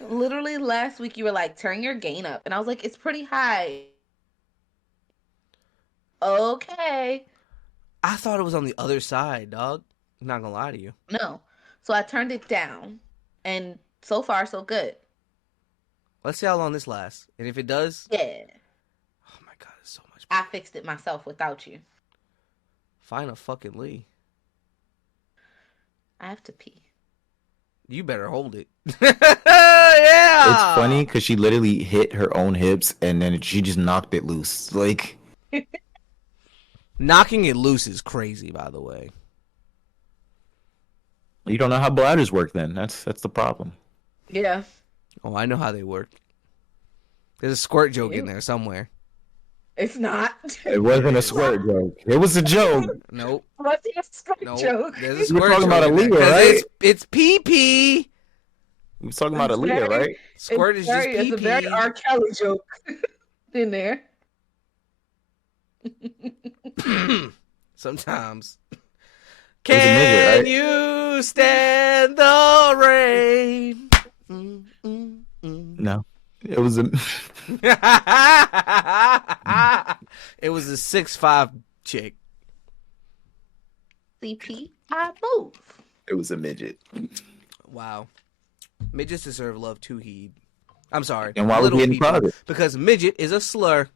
Literally last week, you were like, turn your gain up. And I was like, it's pretty high. Okay. I thought it was on the other side, dog. I'm not gonna lie to you. No. So I turned it down. And so far, so good. Let's see how long this lasts. And if it does... Yeah. Oh my god, it's so much I fixed it myself without you. Find a fucking Lee. I have to pee. You better hold it. Yeah! It's funny because she literally hit her own hips and then she just knocked it loose. Like, Knocking it loose is crazy, by the way. you don't know how bladders work then. That's the problem. Yeah. Oh, I know how they work. There's a squirt joke in there somewhere. It's not. It wasn't a squirt joke. It was a joke. Nope. What's your squirt Nope. joke? There's a We're squirt talking joke about in there, Aaliyah, 'cause right? It's pee-pee. We was talking about It's Aaliyah, very- right? Squirt is just It's a very pee-pee. R. Kelly joke in there. Sometimes. was a Can midget, right? you stand the rain? No. It was a It was a 6'5" chick. CP, I move. it was a midget. Wow. Midgets deserve love too, Heed. I'm sorry. And why was little he in people, private? because midget is a slur.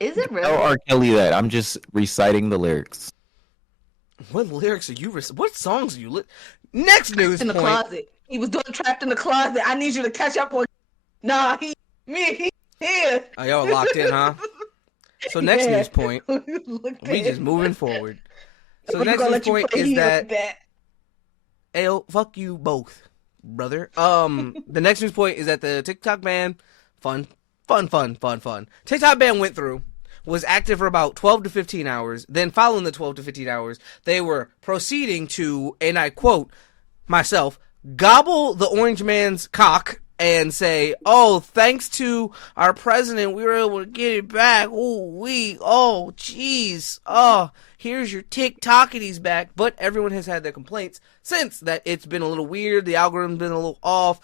Is it really? Tell R. Kelly that. I'm just reciting the lyrics. What lyrics are you? What songs are you? Next news in the point. closet. He was doing trapped in the closet. I need you to catch up on. Nah, he here. Oh, y'all locked in, huh? So next Yeah. news point. Look We at just him. moving forward. So I'm the next gonna news let you point play is here that with that. Ayo, fuck you both, brother. The next news point is that the TikTok ban, fun. TikTok ban went through, was active for about 12 to 15 hours. Then following the 12 to 15 hours, they were proceeding to, and I quote myself, gobble the orange man's cock and say, oh, thanks to our president, we were able to get it back. Oh, jeez. Oh, here's your TikTokity's back. But everyone has had their complaints since that it's been a little weird. The algorithm's been a little off.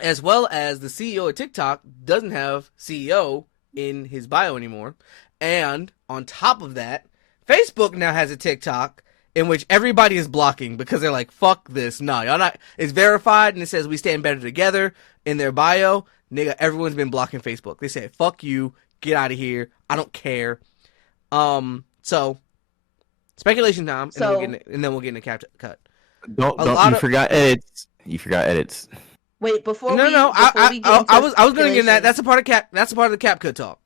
As well as the CEO of TikTok doesn't have CEO in his bio anymore. And on top of that, Facebook now has a TikTok in which everybody is blocking because they're like, fuck this. No, y'all not. It's verified and it says we stand better together in their bio. Nigga, everyone's been blocking Facebook. They say, fuck you, get out of here. I don't care. So speculation time, and then we'll get in the cut. Don't you forgot edits. You forgot edits. Wait, before No, we I was going to get in that. speculation, That's a part of cap. That's a part of the cap cut talk.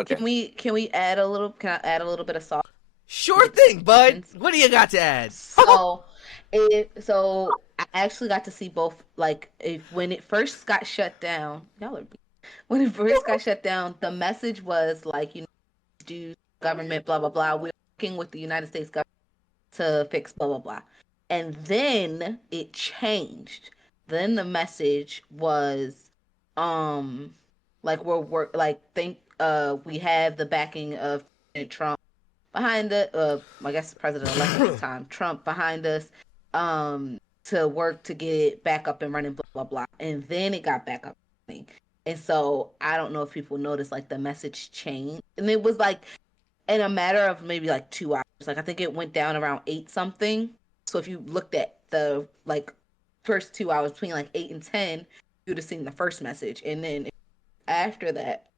Okay. Can we add a little? Can I add a little bit of salt? Sure thing, bud. What do you got to add? So I actually got to see both. Like when it first got shut down, when it first got shut down, the message was like, do government blah blah blah. We're working with the United States government to fix blah blah blah, and then it changed. Then the message was, like we have the backing of Trump behind it, I guess President-elect at the time, Trump behind us, to work to get it back up and running, blah, blah, blah. And then it got back up and running. And so I don't know if people noticed, like, the message changed. And it was, like, in a matter of maybe, like, 2 hours. Like, I think it went down around 8-something. So if you looked at the, like, first 2 hours between, like, 8 and 10, you would have seen the first message. And then after that,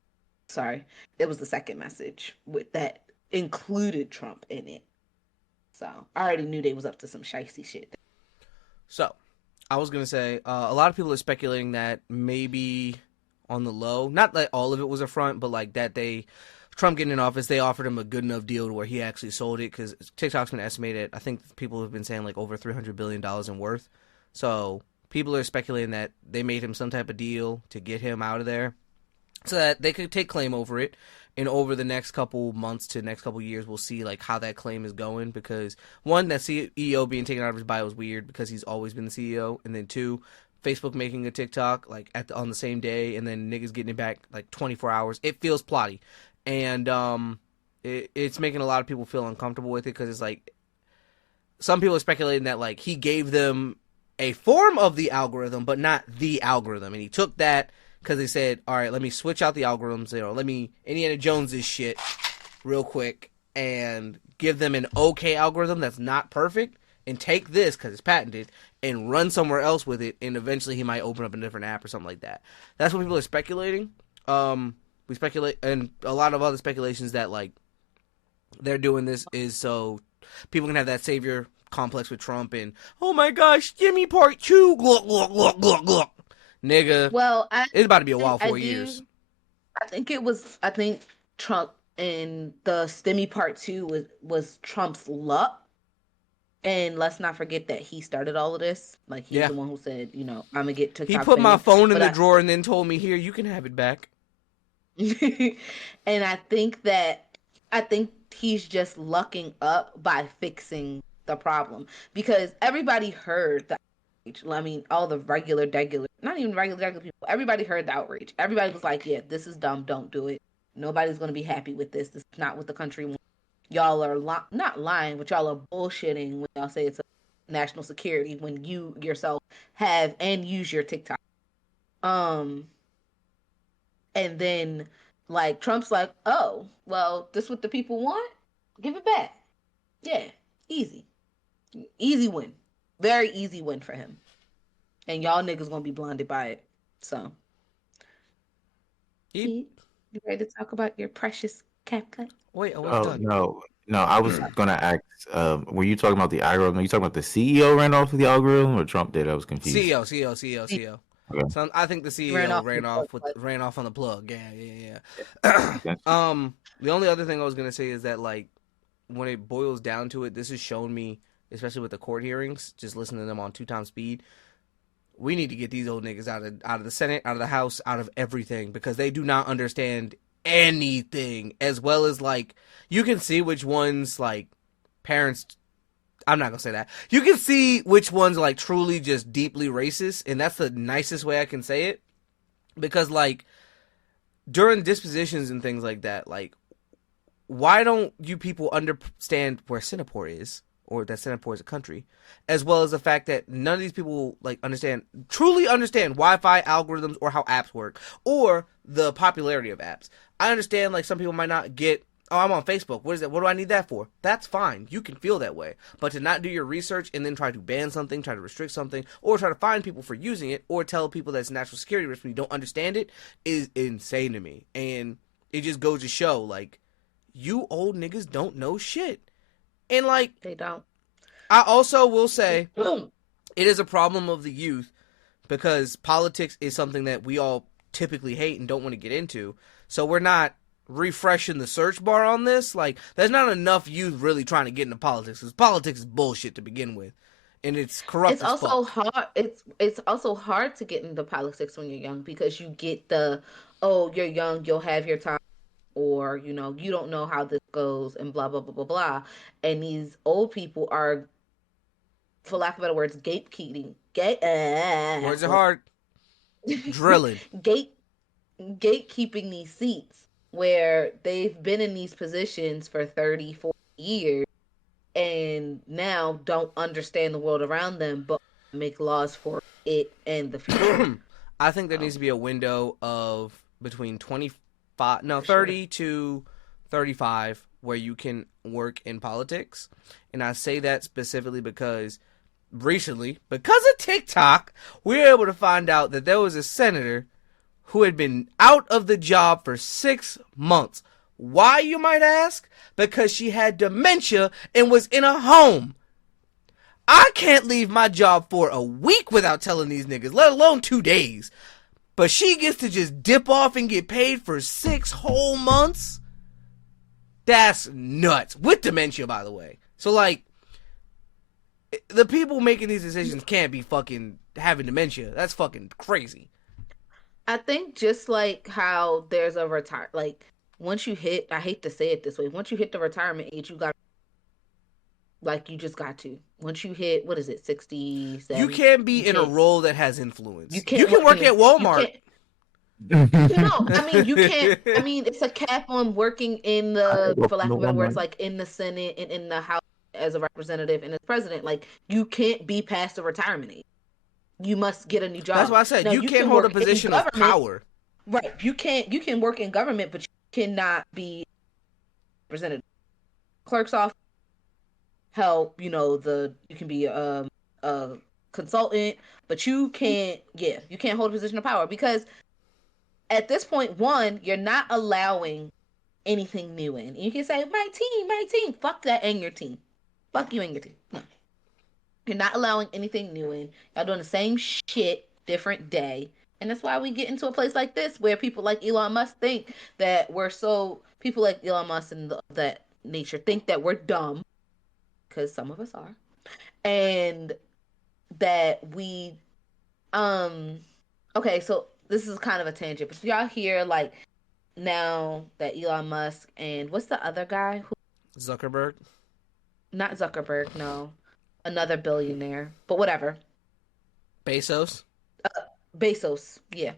it was the second message with that included Trump in it. So I already knew they was up to some shicey shit. So, I was going to say, a lot of people are speculating that maybe on the low, not that all of it was a front, but like that Trump getting in office, they offered him a good enough deal to where he actually sold it, because TikTok's been estimated, I think people have been saying like over $300 billion in worth. So, people are speculating that they made him some type of deal to get him out of there so that they could take claim over it. And over the next couple months to next couple years, we'll see like how that claim is going. Because one, that CEO being taken out of his bio is weird because he's always been the CEO. And then two, Facebook making a TikTok like on the same day, and then niggas getting it back like 24 hours. It feels plotty, and it's making a lot of people feel uncomfortable with it because it's like some people are speculating that like he gave them a form of the algorithm, but not the algorithm, and he took that because they said, all right, let me switch out the algorithms, let me Indiana Jones this shit real quick and give them an okay algorithm that's not perfect, and take this because it's patented and run somewhere else with it, and eventually he might open up a different app or something like that. That's what people are speculating. We speculate, and a lot of other speculations that like they're doing this is so people can have that savior complex with Trump and, oh my gosh, Jimmy Part 2, gluck, gluck, gluck, gluck, gluck. Nigga, Well, it's about to be a while, 4 years. I think Trump and the STEMI Part 2 was Trump's luck. And let's not forget that he started all of this. Like, he's the one who said, I'm going to get TikTok. He put my phone in the drawer and then told me, here, you can have it back. And I think he's just lucking up by fixing the problem. Because everybody heard the outrage. I mean, all the regular, not even regular people. Everybody heard the outrage. Everybody was like, yeah, this is dumb. Don't do it. Nobody's going to be happy with this. This is not what the country wants. Y'all are not lying, but y'all are bullshitting when y'all say it's a national security when you yourself have and use your TikTok. And then like Trump's like, oh, well, this what the people want? Give it back. Yeah, easy. Easy win. Very easy win for him. And y'all niggas gonna be blinded by it. So you ready to talk about your precious CapCut? Wait, I was done. No, I was gonna ask. Were you talking about the algorithm? Are you talking about the CEO ran off with the algorithm, or Trump did? I was confused. CEO. Okay. So I think the CEO ran off on the plug. Yeah. The only other thing I was gonna say is that like when it boils down to it, this has shown me, especially with the court hearings, just listening to them on 2x speed. We need to get these old niggas out of the Senate, out of the House, out of everything, because they do not understand anything, as well as like you can see which ones like parents, I'm not gonna say that, you can see which ones are like truly just deeply racist, and that's the nicest way I can say it, because like during dispositions and things like that, like why don't you people understand where Singapore is, or that Singapore is a country, as well as the fact that none of these people like truly understand Wi-Fi algorithms or how apps work or the popularity of apps. I understand like some people might not get, oh, I'm on Facebook. What is that? What do I need that for? That's fine. You can feel that way. But to not do your research and then try to ban something, try to restrict something, or try to find people for using it, or tell people that's national security risk when you don't understand it is insane to me. And it just goes to show like you old niggas don't know shit. And like they don't. I also will say it is a problem of the youth because politics is something that we all typically hate and don't want to get into. So we're not refreshing the search bar on this. Like, there's not enough youth really trying to get into politics because politics is bullshit to begin with, and it's corrupt. It's also hard. It's also hard to get into politics when you're young because you get the, oh, you're young, you'll have your time, or you don't know how this goes, and blah blah blah blah blah. And these old people are, for lack of better words, gatekeeping. Words are hard. Drilling. Gatekeeping these seats where they've been in these positions for 30, 40 years and now don't understand the world around them but make laws for it and the future. I think there needs to be a window of between 30 to 35 where you can work in politics. And I say that specifically because recently, because of TikTok, we were able to find out that there was a senator who had been out of the job for 6 months. Why, you might ask? Because she had dementia and was in a home. I can't leave my job for a week without telling these niggas, let alone 2 days. But she gets to just dip off and get paid for 6 whole months? That's nuts. With dementia, by the way. So, like, the people making these decisions can't be fucking having dementia. That's fucking crazy. I think just like how there's a once you hit, I hate to say it this way, once you hit the retirement age, you just got to. Once you hit, what is it, 67? You can't be in a role that has influence. You You can work at Walmart. No, I mean you can't. I mean it's a cap on working in the, for lack of better words, like in the Senate and in the House as a representative and as president. Like you can't be past the retirement age. You must get a new job. That's why I said now, you can't hold a position of power. Right. You can work in government, but you cannot be representative. Clerk's office help. You can be a consultant, but you can't. Yeah, you can't hold a position of power because at this point, one, you're not allowing anything new in. You can say, my team. Fuck that and your team. Fuck you and your team. No. You're not allowing anything new in. Y'all doing the same shit, different day. And that's why we get into a place like this where people like Elon Musk think that people like Elon Musk and that nature think that we're dumb, because some of us are. And that we, okay, so this is kind of a tangent, but y'all hear like now that Elon Musk and what's the other guy Zuckerberg? Not Zuckerberg, no. Another billionaire, but whatever. Bezos, yeah.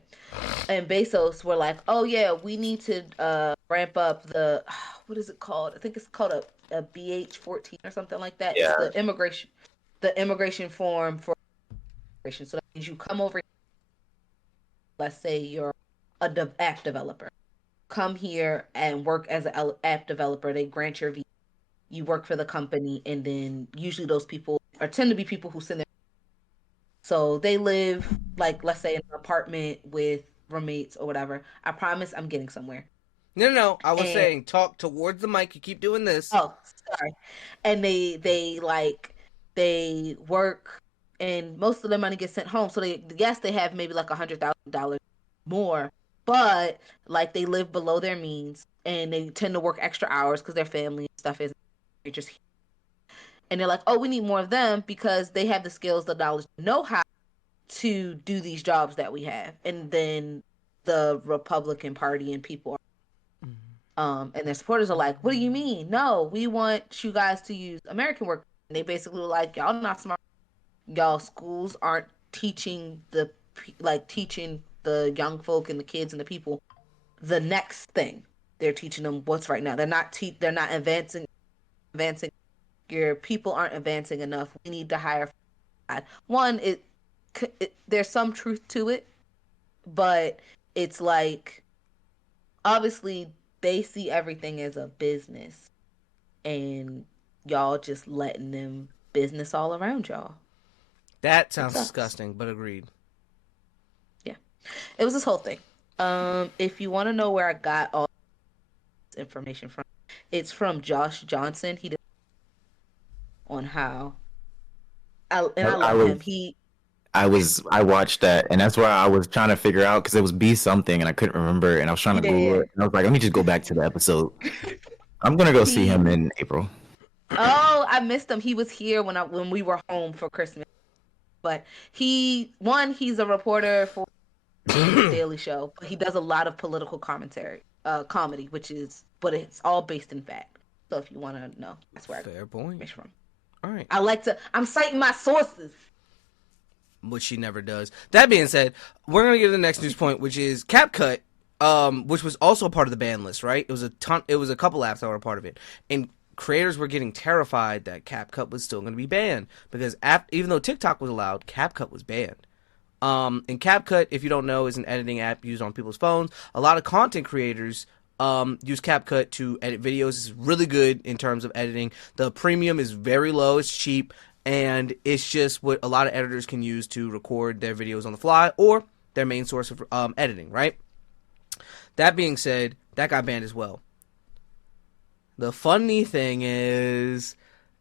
And Bezos were like, oh yeah, we need to ramp up the, what is it called? I think it's called a BH14 or something like that. Yeah. It's the immigration form for immigration. So that means you come over, let's say you're a app developer. Come here and work as an app developer. They grant your visa. You work for the company, and then usually those people tend to be people who send their. So they live, like, let's say in an apartment with roommates or whatever. I promise I'm getting somewhere. No. I was saying talk towards the mic. You keep doing this. Oh, sorry. And they work, and most of their money gets sent home. So they have maybe like $100,000 more, but like they live below their means, and they tend to work extra hours because their family and stuff is just. And they're like, oh, we need more of them because they have the skills, the knowledge, know how to do these jobs that we have. And then the Republican Party and people and their supporters are like, what do you mean? No, we want you guys to use American work. And they basically were like, y'all not smart. Y'all schools aren't teaching the young folk and the kids and the people the next thing. They're teaching them what's right now. They're not advancing. Your people aren't advancing enough. We need to hire. One, there's some truth to it, but it's like obviously they see everything as a business, and y'all just letting them business all around y'all. That sounds disgusting, but agreed. Yeah, it was this whole thing. If you want to know where I got all this information from, it's from Josh Johnson. He did on how. I love him. I watched that, and that's why I was trying to figure out, because it was B something and I couldn't remember, and I was trying to Google it, and I was like, let me just go back to the episode. I'm gonna go see him in April. Oh, I missed him. He was here when we were home for Christmas. But he's a reporter for the Daily Show, but he does a lot of political commentary, comedy, but it's all based in fact. So if you want to know, that's where Fair point. From. All right. I'm citing my sources. Which she never does. That being said, we're going to get to the next news point, which is CapCut, which was also a part of the ban list, right? It was a couple apps that were a part of it. And creators were getting terrified that CapCut was still going to be banned, because even though TikTok was allowed, CapCut was banned. And CapCut, if you don't know, is an editing app used on people's phones. A lot of content creators use CapCut to edit videos. It's really good in terms of editing. The premium is very low. It's cheap. And it's just what a lot of editors can use to record their videos on the fly, or their main source of editing, right? That being said, that got banned as well. The funny thing is,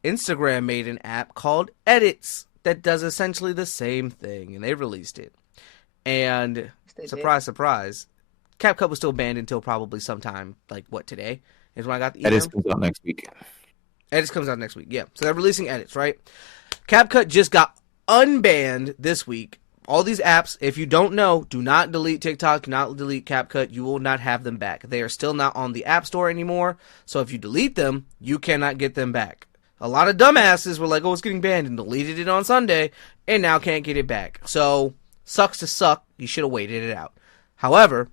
Instagram made an app called Edits that does essentially the same thing, and they released it. And surprise, CapCut was still banned until probably sometime, like what, today? Is when I got the email. Edits comes out next week. Edits comes out next week, yeah. So they're releasing Edits, right? CapCut just got unbanned this week all these apps, if you don't know, do not delete TikTok, do not delete CapCut. You will not have them back. They are still not on the App Store anymore. So if you delete them, you cannot get them back. A lot of dumbasses were like, oh, it's getting banned, and deleted it on Sunday, and now can't get it back. So, sucks to suck. You should have waited it out. However,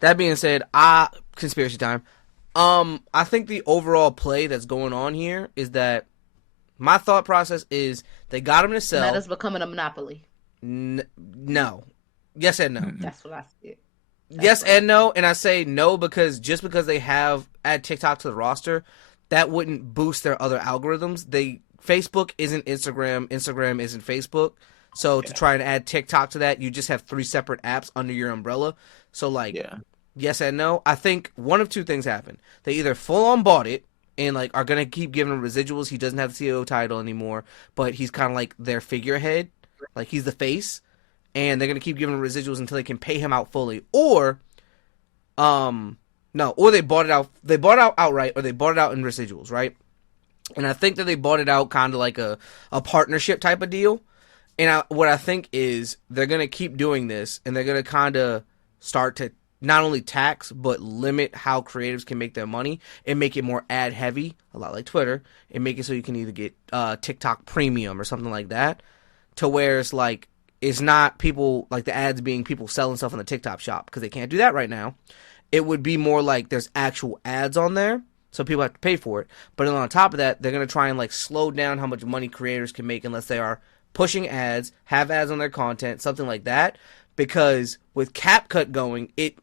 that being said, conspiracy time. I think the overall play that's going on here is that my thought process is they got him to sell. Meta's becoming a monopoly. No. Yes and no. That's what I see. Yes and no, and I say no because just because they have add TikTok to the roster, that wouldn't boost their other algorithms. Facebook isn't Instagram, Instagram isn't Facebook. So to try and add TikTok to that, you just have 3 separate apps under your umbrella. So yes and no. I think one of two things happen. They either full on bought it and are gonna keep giving him residuals. He doesn't have the CEO title anymore, but he's kind of like their figurehead, like he's the face, and they're gonna keep giving him residuals until they can pay him out fully. Or, no, or they bought it out. They bought it out outright, or they bought it out in residuals, right? And I think that they bought it out kind of like a partnership type of deal. And what I think is they're going to keep doing this, and they're going to kind of start to not only tax, but limit how creatives can make their money and make it more ad heavy, a lot like Twitter, and make it so you can either get TikTok Premium or something like that, to where it's not people, the ads being people selling stuff on the TikTok shop, because they can't do that right now. It would be more like there's actual ads on there, so people have to pay for it. But then on top of that, they're going to try and slow down how much money creators can make unless they are pushing ads, have ads on their content, something like that. Because with CapCut going, it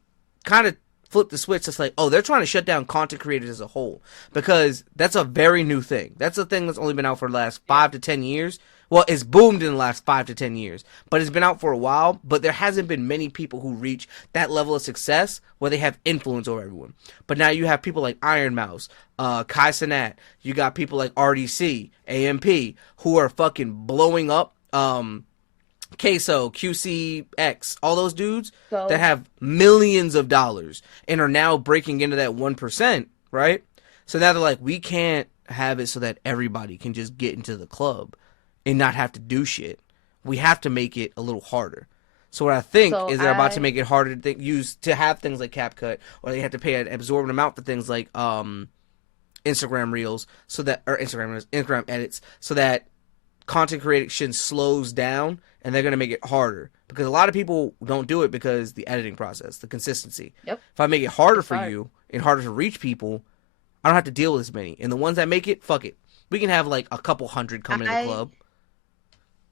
kind of flipped the switch. It's they're trying to shut down content creators as a whole, because that's a very new thing. That's a thing that's only been out for the last 5 to 10 years. Well, it's boomed in the last 5 to 10 years, but it's been out for a while, but there hasn't been many people who reach that level of success where they have influence over everyone. But now you have people like Iron Mouse, Kai Cenat, you got people like RDC, AMP, who are fucking blowing up, Queso, QCX, all those dudes that have millions of dollars and are now breaking into that 1%, right? So now they're we can't have it so that everybody can just get into the club and not have to do shit. We have to make it a little harder. So what I think is they're about to make it harder to have things like CapCut, or they have to pay an absorbent amount for things like Instagram Reels, Instagram edits, so that content creation slows down, and they're gonna make it harder, because a lot of people don't do it because the editing process, the consistency. Yep. If I make it harder for you and harder to reach people, I don't have to deal with as many. And the ones that make it, fuck it, we can have a couple hundred coming in the club.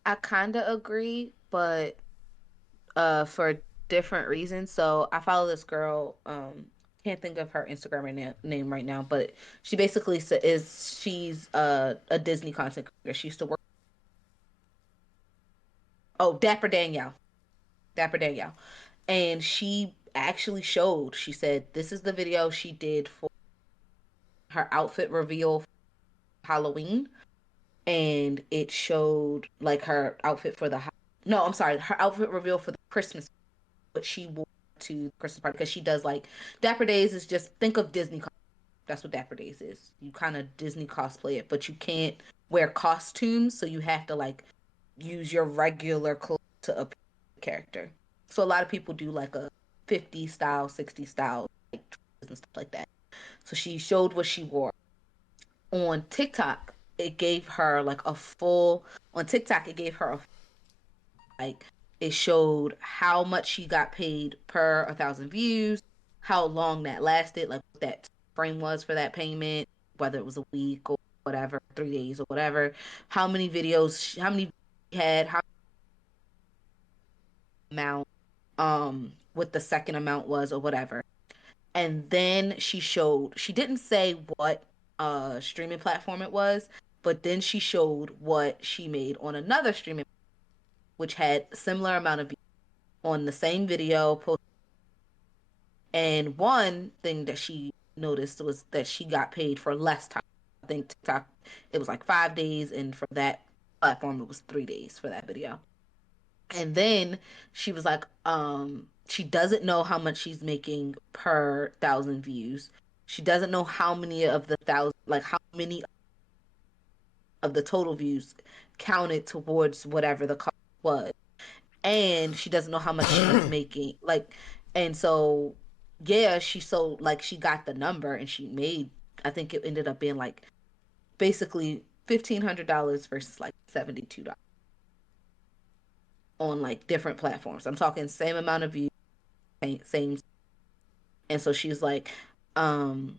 I kind of agree, but for different reasons. So I follow this girl. Can't think of her Instagram name right now, but she basically she's a Disney content creator. She used to work. Oh, Dapper Danielle, and she actually showed. She said this is the video she did for her outfit reveal for Halloween. And it showed her outfit for her outfit reveal for the Christmas, what she wore to the Christmas party, because she does Dapper Days is just, think of Disney. That's what Dapper Days is. You kind of Disney cosplay it, but you can't wear costumes, so you have to use your regular clothes to appear to the character. So a lot of people do a 50 style, 60 style, and stuff like that. So she showed what she wore on TikTok. It gave her on TikTok, it gave her it showed how much she got paid per 1,000 views, how long that lasted, what that frame was for that payment, whether it was a week or whatever, 3 days or whatever, how many videos, how many she had, how amount, what the second amount was or whatever. And then she didn't say what streaming platform it was, but then she showed what she made on another streaming, which had similar amount of views on the same video post. And one thing that she noticed was that she got paid for less time. I think TikTok, it was 5 days, and for that platform it was 3 days for that video. And then she was she doesn't know how much she's making per 1,000 views. She doesn't know how many of the how many of the total views counted towards whatever the cost was. and she doesn't know how much she's making. Like, and so yeah, she got the number and she made. I think it ended up being like basically $1,500 versus like $72 on like different platforms. I'm talking same amount of views, same. And so she's like, and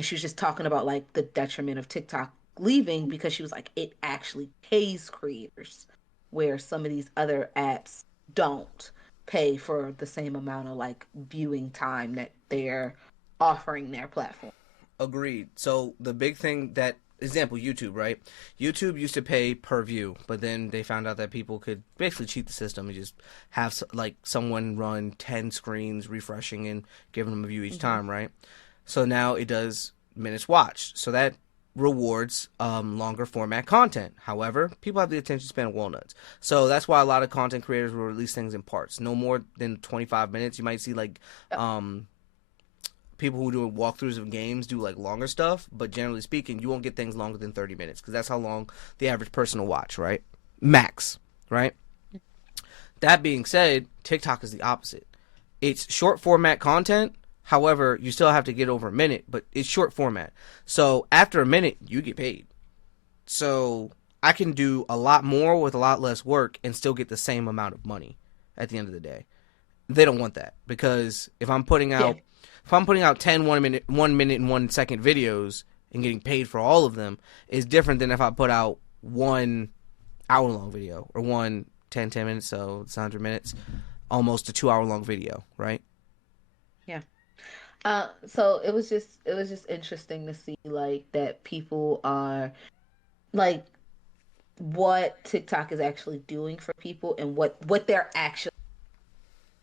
she was just talking about like the detriment of TikTok leaving because she was like, it actually pays creators where some of these other apps don't pay for the same amount of like viewing time that they're offering their platform. Agreed. So the big thing that example YouTube, right? YouTube used to pay per view, but then they found out that people could basically cheat the system and just have like someone run 10 screens refreshing and giving them a view each time, right? So now it does minutes watched. So that rewards longer format content. However, people have the attention span of walnuts. So that's why a lot of content creators will release things in parts. No more than 25 minutes. You might see like people who do walkthroughs of games do like longer stuff, but generally speaking, you won't get things longer than 30 minutes because that's how long the average person will watch, right? Max, right? That being said, TikTok is the opposite. It's short format content. However, you still have to get over a minute, but it's short format. So after a minute, you get paid. So I can do a lot more with a lot less work and still get the same amount of money at the end of the day. They don't want that because if I'm putting out 10 1 minute and 1 second videos and getting paid for all of them is different than if I put out 1 hour long video or 10 minutes, so it's 100 minutes, almost a 2 hour long video, right? Yeah. So it was just interesting to see like that people are like what TikTok is actually doing for people and what they're actually,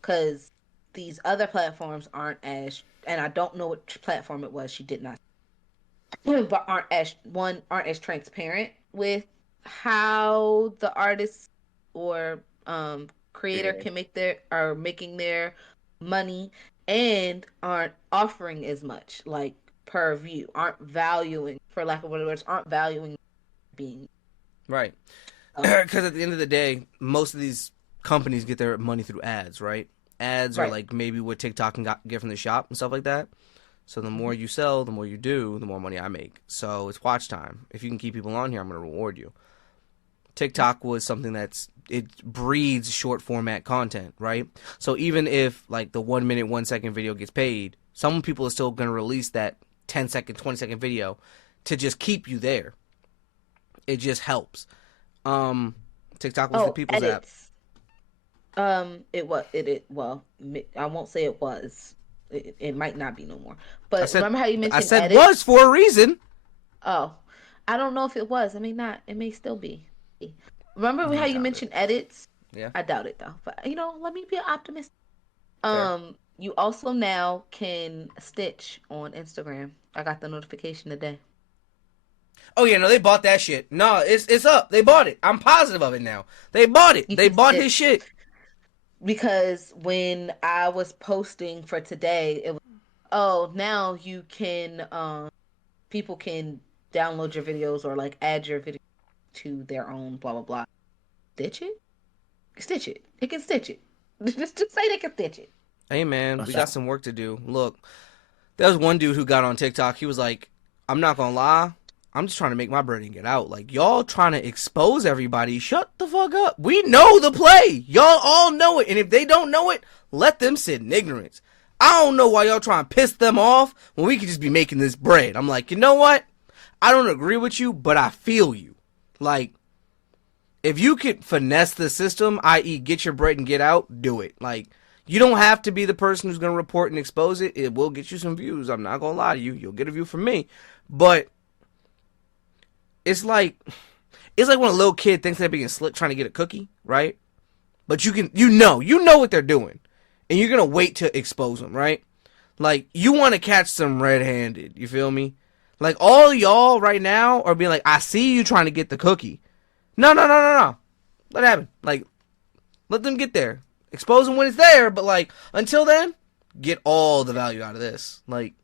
because these other platforms aren't as, and I don't know what platform it was, she did not, but aren't as transparent with how the artist or creator can making their money, and aren't offering as much like per view, aren't valuing, for lack of better words, aren't valuing being right. Because at the end of the day, most of these companies get their money through ads, right? Ads are like maybe what TikTok can get from the shop and stuff like that. So the more you sell, the more you do, the more money I make. So it's watch time. If you can keep people on here, I'm going to reward you. TikTok was something it breeds short format content, right? So even if like the 1 minute, 1 second video gets paid, some people are still going to release that 10 second, 20 second video to just keep you there. It just helps. TikTok was the people's edits. Well, I won't say it was. It might not be no more. But remember how you mentioned I said edits? Was for a reason. Oh, I don't know if it was. I mean, not. It may still be. Remember how you mentioned edits? Yeah. I doubt it though. But let me be an optimist. Fair. You also now can stitch on Instagram. I got the notification today. Oh yeah, no, they bought that shit. No, it's up. They bought it. I'm positive of it now. They bought it. They bought his shit. Because when I was posting for today, it was, now you can, people can download your videos or like add your video to their own blah blah blah. Stitch it. They can stitch it. Just say they can stitch it. Hey man, we got some work to do. Look, there was one dude who got on TikTok. He was like, "I'm not gonna lie, I'm just trying to make my bread and get out. Like, y'all trying to expose everybody. Shut the fuck up. We know the play. Y'all all know it. And if they don't know it, let them sit in ignorance. I don't know why y'all trying to piss them off when we could just be making this bread." I'm like, you know what? I don't agree with you, but I feel you. Like, if you could finesse the system, i.e. get your bread and get out, do it. Like, you don't have to be the person who's going to report and expose it. It will get you some views. I'm not going to lie to you. You'll get a view from me. But it's like when a little kid thinks they're being slick trying to get a cookie, right? But you know what they're doing, and you're gonna wait to expose them, right? Like, you want to catch them red-handed. You feel me? Like, all y'all right now are being like, I see you trying to get the cookie. No. Let it happen. Like, let them get there. Expose them when it's there, but like until then, get all the value out of this. Like,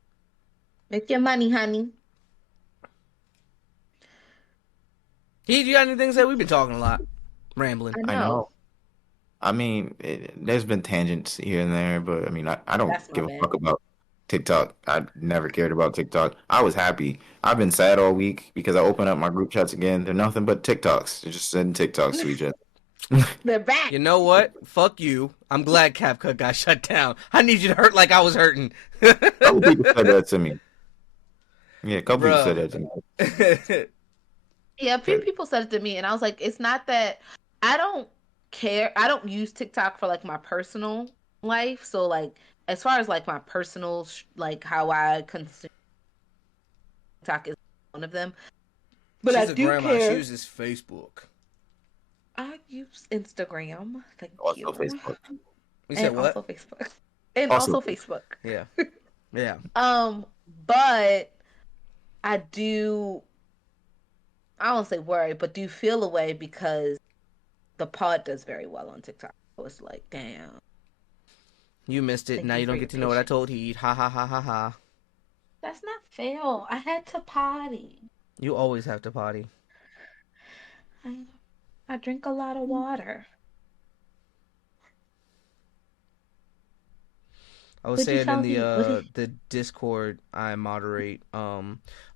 make your money, honey. You got anything to say? We've been talking a lot. Rambling. I know. I mean, there's been tangents here and there, but I mean, I don't That's my give a bad. fuck about TikTok. I never cared about TikTok. I was happy. I've been sad all week because I opened up my group chats again. They're nothing but TikToks. They're just sending TikToks to each other. They're back. You know what? Fuck you. I'm glad CapCut got shut down. I need you to hurt like I was hurting. A couple people said that to me. Yeah, a couple people said Bro. that to me. Yeah, a few people said it to me, and I was like, it's not that I don't care. I don't use TikTok for like my personal life. So like, as far as like my personal, like how I consume TikTok is one of them. But I She's a do grandma. She care. uses Facebook. I use Instagram. Thank you. Also Facebook. You said And what? also Facebook. And Also- also Facebook. Yeah. Yeah. But I do. I won't say worry, but do feel a way because the pod does very well on TikTok. So it's like, damn. You missed it. Thank Now you you for don't your get to know what I patience. told Heed. Ha ha ha ha ha. That's not fair. I had to potty. You always have to potty. I drink a lot of water. I was What'd you saying tell in me? the Discord I moderate, a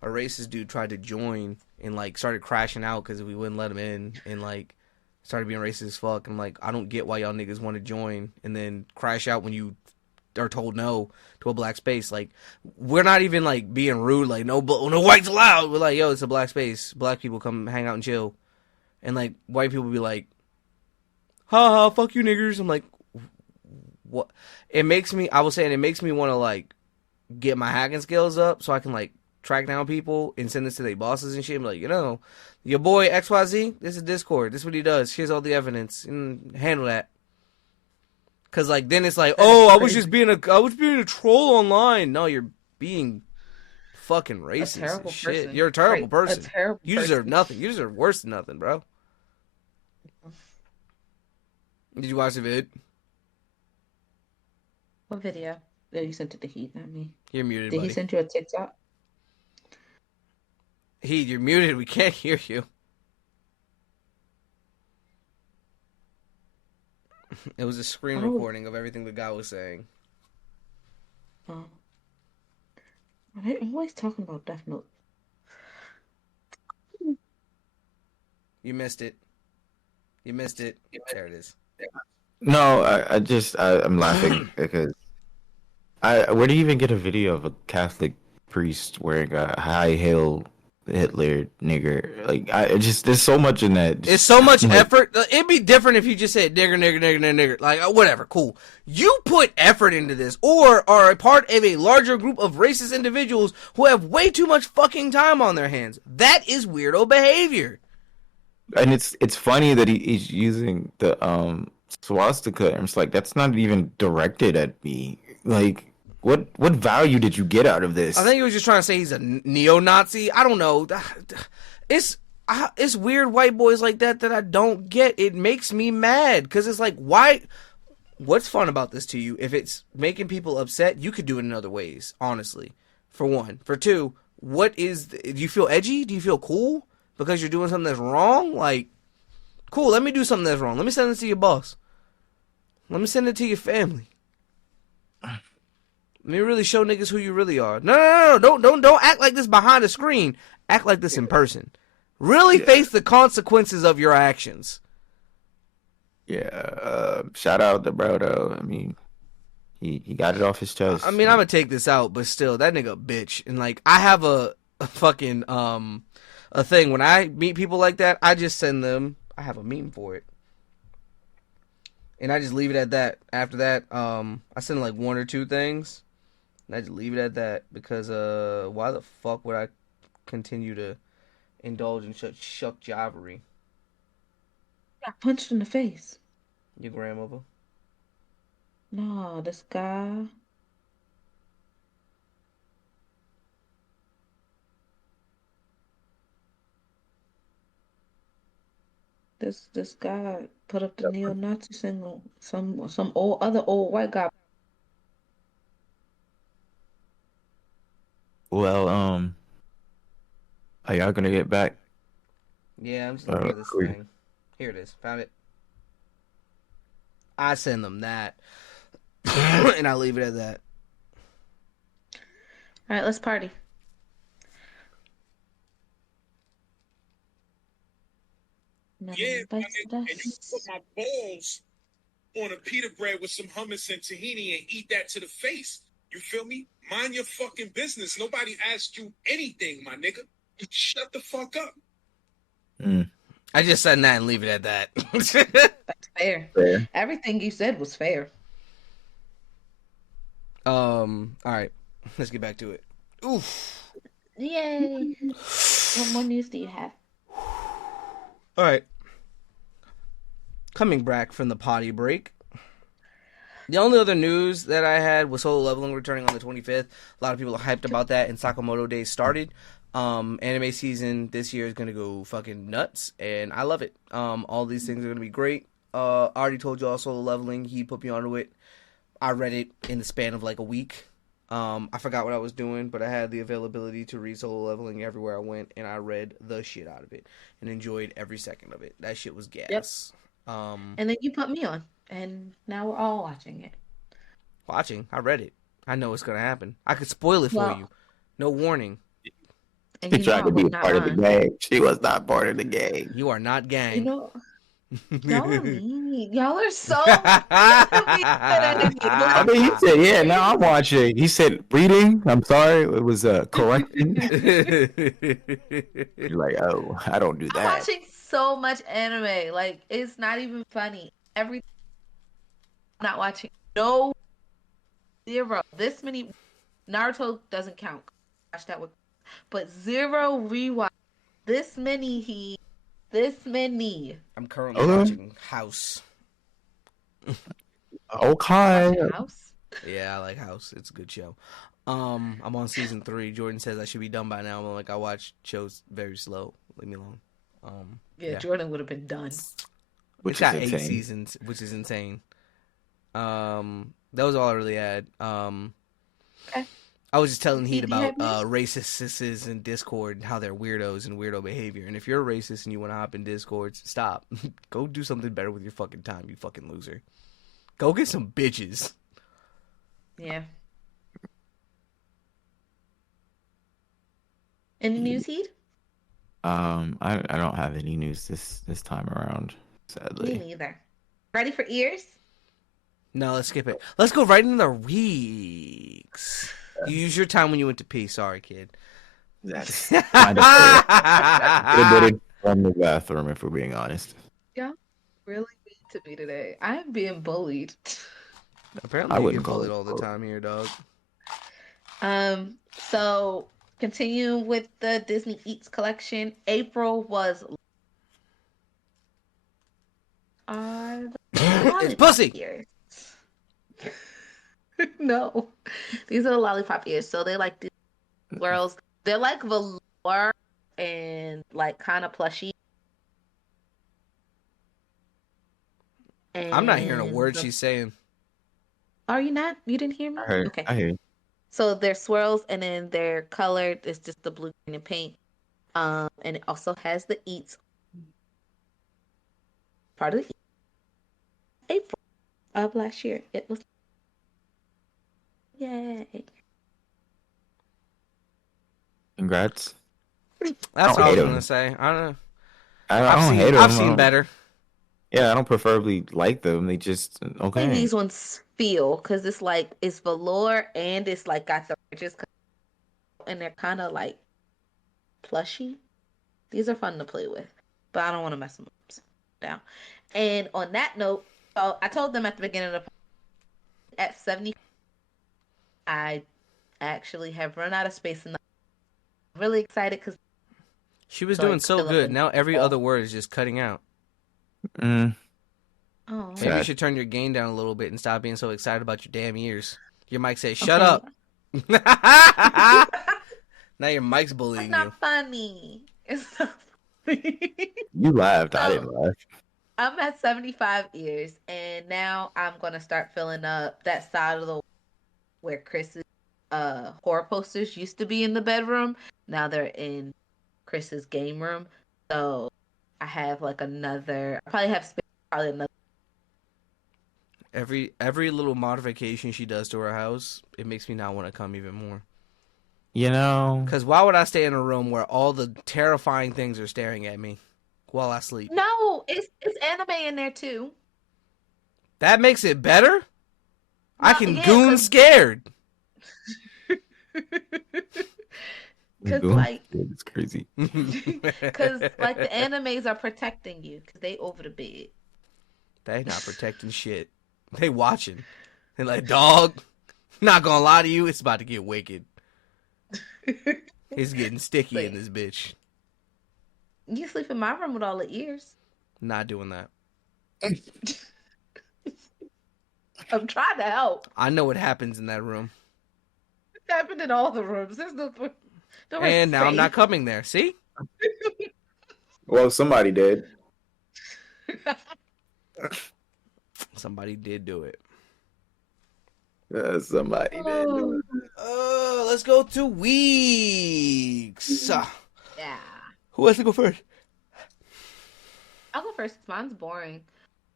racist dude tried to join and like started crashing out because we wouldn't let him in and like started being racist as fuck. I'm like, I don't get why y'all niggas want to join and then crash out when you are told no to a black space. Like, we're not even like being rude, like no whites allowed. We're like, yo, it's a black space. Black people come hang out and chill, and like white people be like, ha ha, fuck you niggers. I'm like, what? It makes me. I was saying it makes me want to like get my hacking skills up so I can like track down people and send this to their bosses and shit. I'm like, your boy XYZ, this is Discord. This is what he does. Here's all the evidence and handle that. Cause like then it's like, oh, I was being a troll online. No, you're being fucking racist. terrible as shit. person. You're a terrible Right, person. a terrible You person. deserve nothing. You deserve worse than nothing, bro. Did you watch the vid? What video? Oh, you sent it to Heath, not me. You're muted, Did buddy. he send you a TikTok? Heath, you're muted. We can't hear you. It was a screen Oh. recording of everything the guy was saying. Oh. I'm always talking about Death Note. You missed it. You missed it. There it is. No, I'm laughing because where do you even get a video of a Catholic priest wearing a high heel Hitler nigger? Like there's so much in that. It's so much Like, effort. It'd be different if you just said nigger, nigger, nigger, nigger, nigger. Like, whatever, cool. You put effort into this or are a part of a larger group of racist individuals who have way too much fucking time on their hands. That is weirdo behavior. And it's funny that he's using the swastika. And it's like that's not even directed at me. Like what value did you get out of this? I think he was just trying to say he's a neo-Nazi. I don't know. It's weird white boys like that I don't get. It makes me mad because it's like, why? What's fun about this to you? If it's making people upset, you could do it in other ways. Honestly, for one, for two, do you feel edgy? Do you feel cool because you're doing something that's wrong? Like, cool. Let me do something that's wrong. Let me send it to your boss. Let me send it to your family. Let me really show niggas who you really are. No. Don't act like this behind a screen. Act like this in person. Really face the consequences of your actions. Yeah. Shout out to bro though. I mean, he got it off his chest. I mean, I'm gonna take this out, but still, that nigga a bitch. And like, I have a fucking a thing when I meet people like that. I just send them. I have a meme for it. And I just leave it at that. After that, I send like one or two things. And I just leave it at that because why the fuck would I continue to indulge in such shuck jobbery? Got punched in the face. Your grandmother. No, this guy. This guy put up the neo-Nazi symbol. Some old white guy. Well, are y'all gonna get back? Yeah, I'm just looking at this cool. thing. Here it is. Found it. I send them that, and I leave it at that. All right, let's party. Yeah, my nigga, and you put my balls on a pita bread with some hummus and tahini and eat that to the face. You feel me? Mind your fucking business. Nobody asked you anything, my nigga. Shut the fuck up. I just send that and leave it at that. That's fair. Fair. Everything you said was fair. All right, let's get back to it. Oof. Yay. What more news do you have? All right. Coming back from the potty break. The only other news that I had was Solo Leveling returning on the 25th. A lot of people are hyped about that, and Sakamoto Days started. Anime season this year is going to go fucking nuts, and I love it. All these things are going to be great. I already told you all Solo Leveling. He put me onto it. I read it in the span of like a week. I forgot what I was doing, but I had the availability to read Solo Leveling everywhere I went, and I read the shit out of it and enjoyed every second of it. That shit was gas. And then you put me on, and now we're all watching it. Watching? I read it. I know what's going to happen. I could spoil it for you. No warning. And She you tried know to be I'm a not part of the lying. gang. She was not part of the gang. You are not gang. You know, y'all are mean. Y'all are so mean to me. I mean, he said, yeah, now I'm watching. He said, reading. I'm sorry. It was correction. You're like, oh, I don't do I'm that. watching so much anime. Like, it's not even funny. I'm not watching. No, zero. This many. Naruto doesn't count. Watch that with. But zero rewatch. This many. I'm currently watching House. Okay. Watching House. Yeah, I like House. It's a good show. I'm on season 3. Jordan says I should be done by now. I'm like, I watch shows very slow. Leave me alone. Yeah, Jordan would have been done. It's got 8 seasons, which is insane. That was all I really had. Okay. I was just telling Heat Do you about have racists in Discord and how they're weirdos and weirdo behavior. And if you're a racist and you want to hop in Discord, stop. Go do something better with your fucking time, you fucking loser. Go get some bitches. Yeah. Any news, Heat? I don't have any news this time around, Me sadly. neither. Ready for ears? No, let's skip it. Let's go right into the weeks. You use your time when you went to pee. Sorry, kid. That's kind of a bit from the bathroom, if we're being honest. Yeah. Really mean to me today. I am being bullied. Apparently, I you wouldn't get call bullied it all the time here, dog. So continue with the Disney Eats collection. April was It's pussy. ears. No, these are the lollipop ears. So they're like these swirls. They're like velour and like kind of plushy. I'm not hearing a And word she's saying. Are you not? You didn't hear me? I heard. Okay. I hear. So they're swirls, and then they're colored. It's just the blue, green, and pink. And it also has the Eats part of the April of last year. It was yay. Congrats. That's I what don't I was hate gonna him. say. I don't know. I don't hate them. I've seen better. Yeah, I don't preferably like them. They just And okay. these ones feel because it's like it's velour and it's like got the ridges, and they're kind of like plushy. These are fun to play with, but I don't want to mess them up down. And on that note, so I told them at the beginning of the at 70, I actually have run out of space, and I'm really excited because She was So, like, doing so fill up good. and Now every fall. other word is just cutting out. Mm, oh, Maybe you Sad. should turn your gain down a little bit and stop being so excited about your damn ears. Your mic says, "Shut okay. up." Now your mic's It's bullying you. not funny. It's not funny. you laughed. I So- didn't laugh. I'm at 75 ears, and now I'm gonna start filling up that side of the where Chris's horror posters used to be in the bedroom. Now they're in Chris's game room. So I have like another. I probably have space. Probably another. Every little modification she does to her house, it makes me not want to come even more. You know, Because why would I stay in a room where all the terrifying things are staring at me while I sleep? No, it's anime in there too. That makes it better? I No, can yeah, goon scared. Because like, it's crazy. because like the animes are protecting you because they over the bed. They not protecting shit. They watching. They like, dog, not gonna lie to you, it's about to get wicked. It's getting sticky in this bitch. You sleep in my room with all the ears. Not doing that. I'm trying to help. I know what happens in that room. It happened in all the rooms. There's no And now I'm not coming there. See? Well, somebody did. Somebody did do it. Somebody did. Let's go to weeks. Yeah. Who wants to go first? I'll go first. Mine's boring.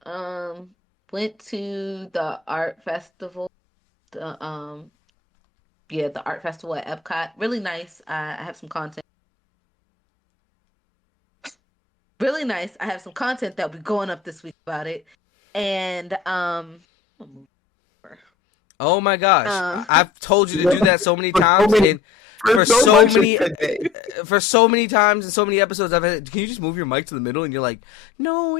Went to the art festival. The art festival at Epcot. Really nice. I have some content. Really nice. I have some content that'll be going up this week about it. And Oh my gosh. I've told you to do that so many For so times. many- And for so many today. for so many times and so many episodes I've had, can you just move your mic to the middle? And you're like, no.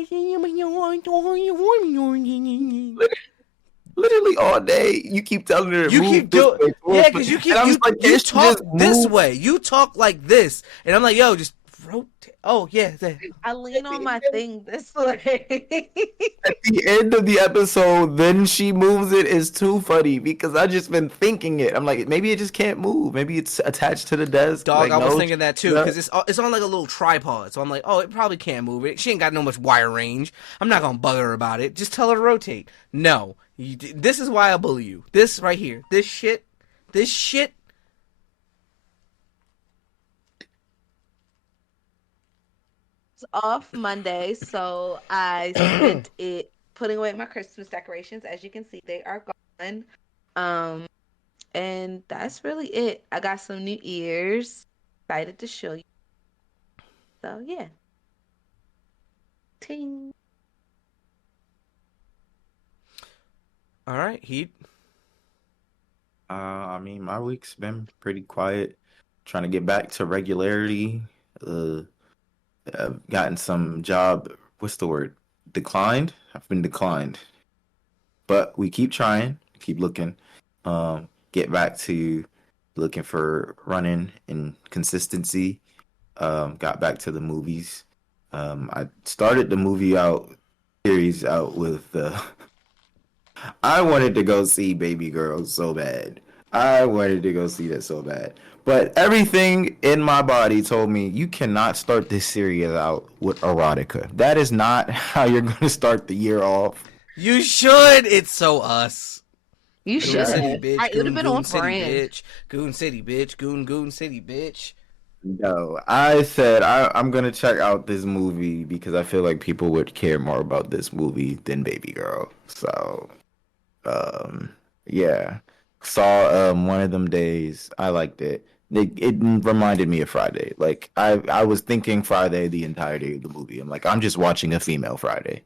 Literally all day, you keep telling her to You move keep this doing, way, yeah, because you keep and I'm just like, you "Bitch, talk just this move." way. You talk like this, and I'm like, yo, just rotate. Oh yeah, there. I lean on my thing this way. At the end of the episode, then she moves it is too funny because I just been thinking it. I'm like, maybe it just can't move. Maybe it's attached to the desk. Dog, Like, I was no, thinking that too no. because it's on like a little tripod. So I'm like, oh, it probably can't move it. She ain't got no much wire range. I'm not gonna bug her about it. Just tell her to rotate. No, this is why I bully you. This right here. This shit. It's off Monday, so I spent it putting away my Christmas decorations. As you can see, they are gone. And that's really it. I got some new ears. Excited to show you. So yeah. Ting. All right, Heat. I mean, my week's been pretty quiet. Trying to get back to regularity. I've gotten some job. What's the word? Declined. I've been declined, but we keep trying, keep looking. Get back to looking for running and consistency. Got back to the movies. I started the series out with. I wanted to go see Baby Girl so bad. I wanted to go see that so bad. But everything in my body told me you cannot start this series out with erotica. That is not how you're going to start the year off. You should. It's so us. You Goon should. City, bitch. It would have been Goon on City, brand. bitch. Goon City, bitch. Goon City, bitch. No, I said I'm going to check out this movie because I feel like people would care more about this movie than Baby Girl. So, yeah. Saw one of them days. I liked it. It reminded me of Friday. Like I was thinking Friday the entirety of the movie. I'm like, I'm just watching a female Friday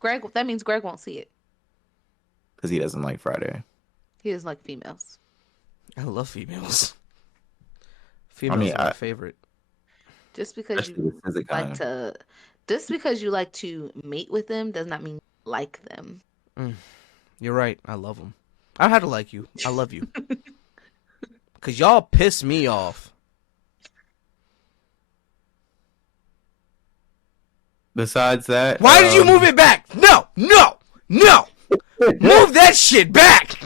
Greg, that means Greg won't see it. because he doesn't like Friday. He doesn't like females. I love females. Females are my favorite. Just because Especially you with physics like kind. to, just because you like to mate with them does not mean you like them. You're right. I love them. I don't have to like you. I love you. Because y'all piss me off. Besides that, Why did you move it back? No! Move that shit back!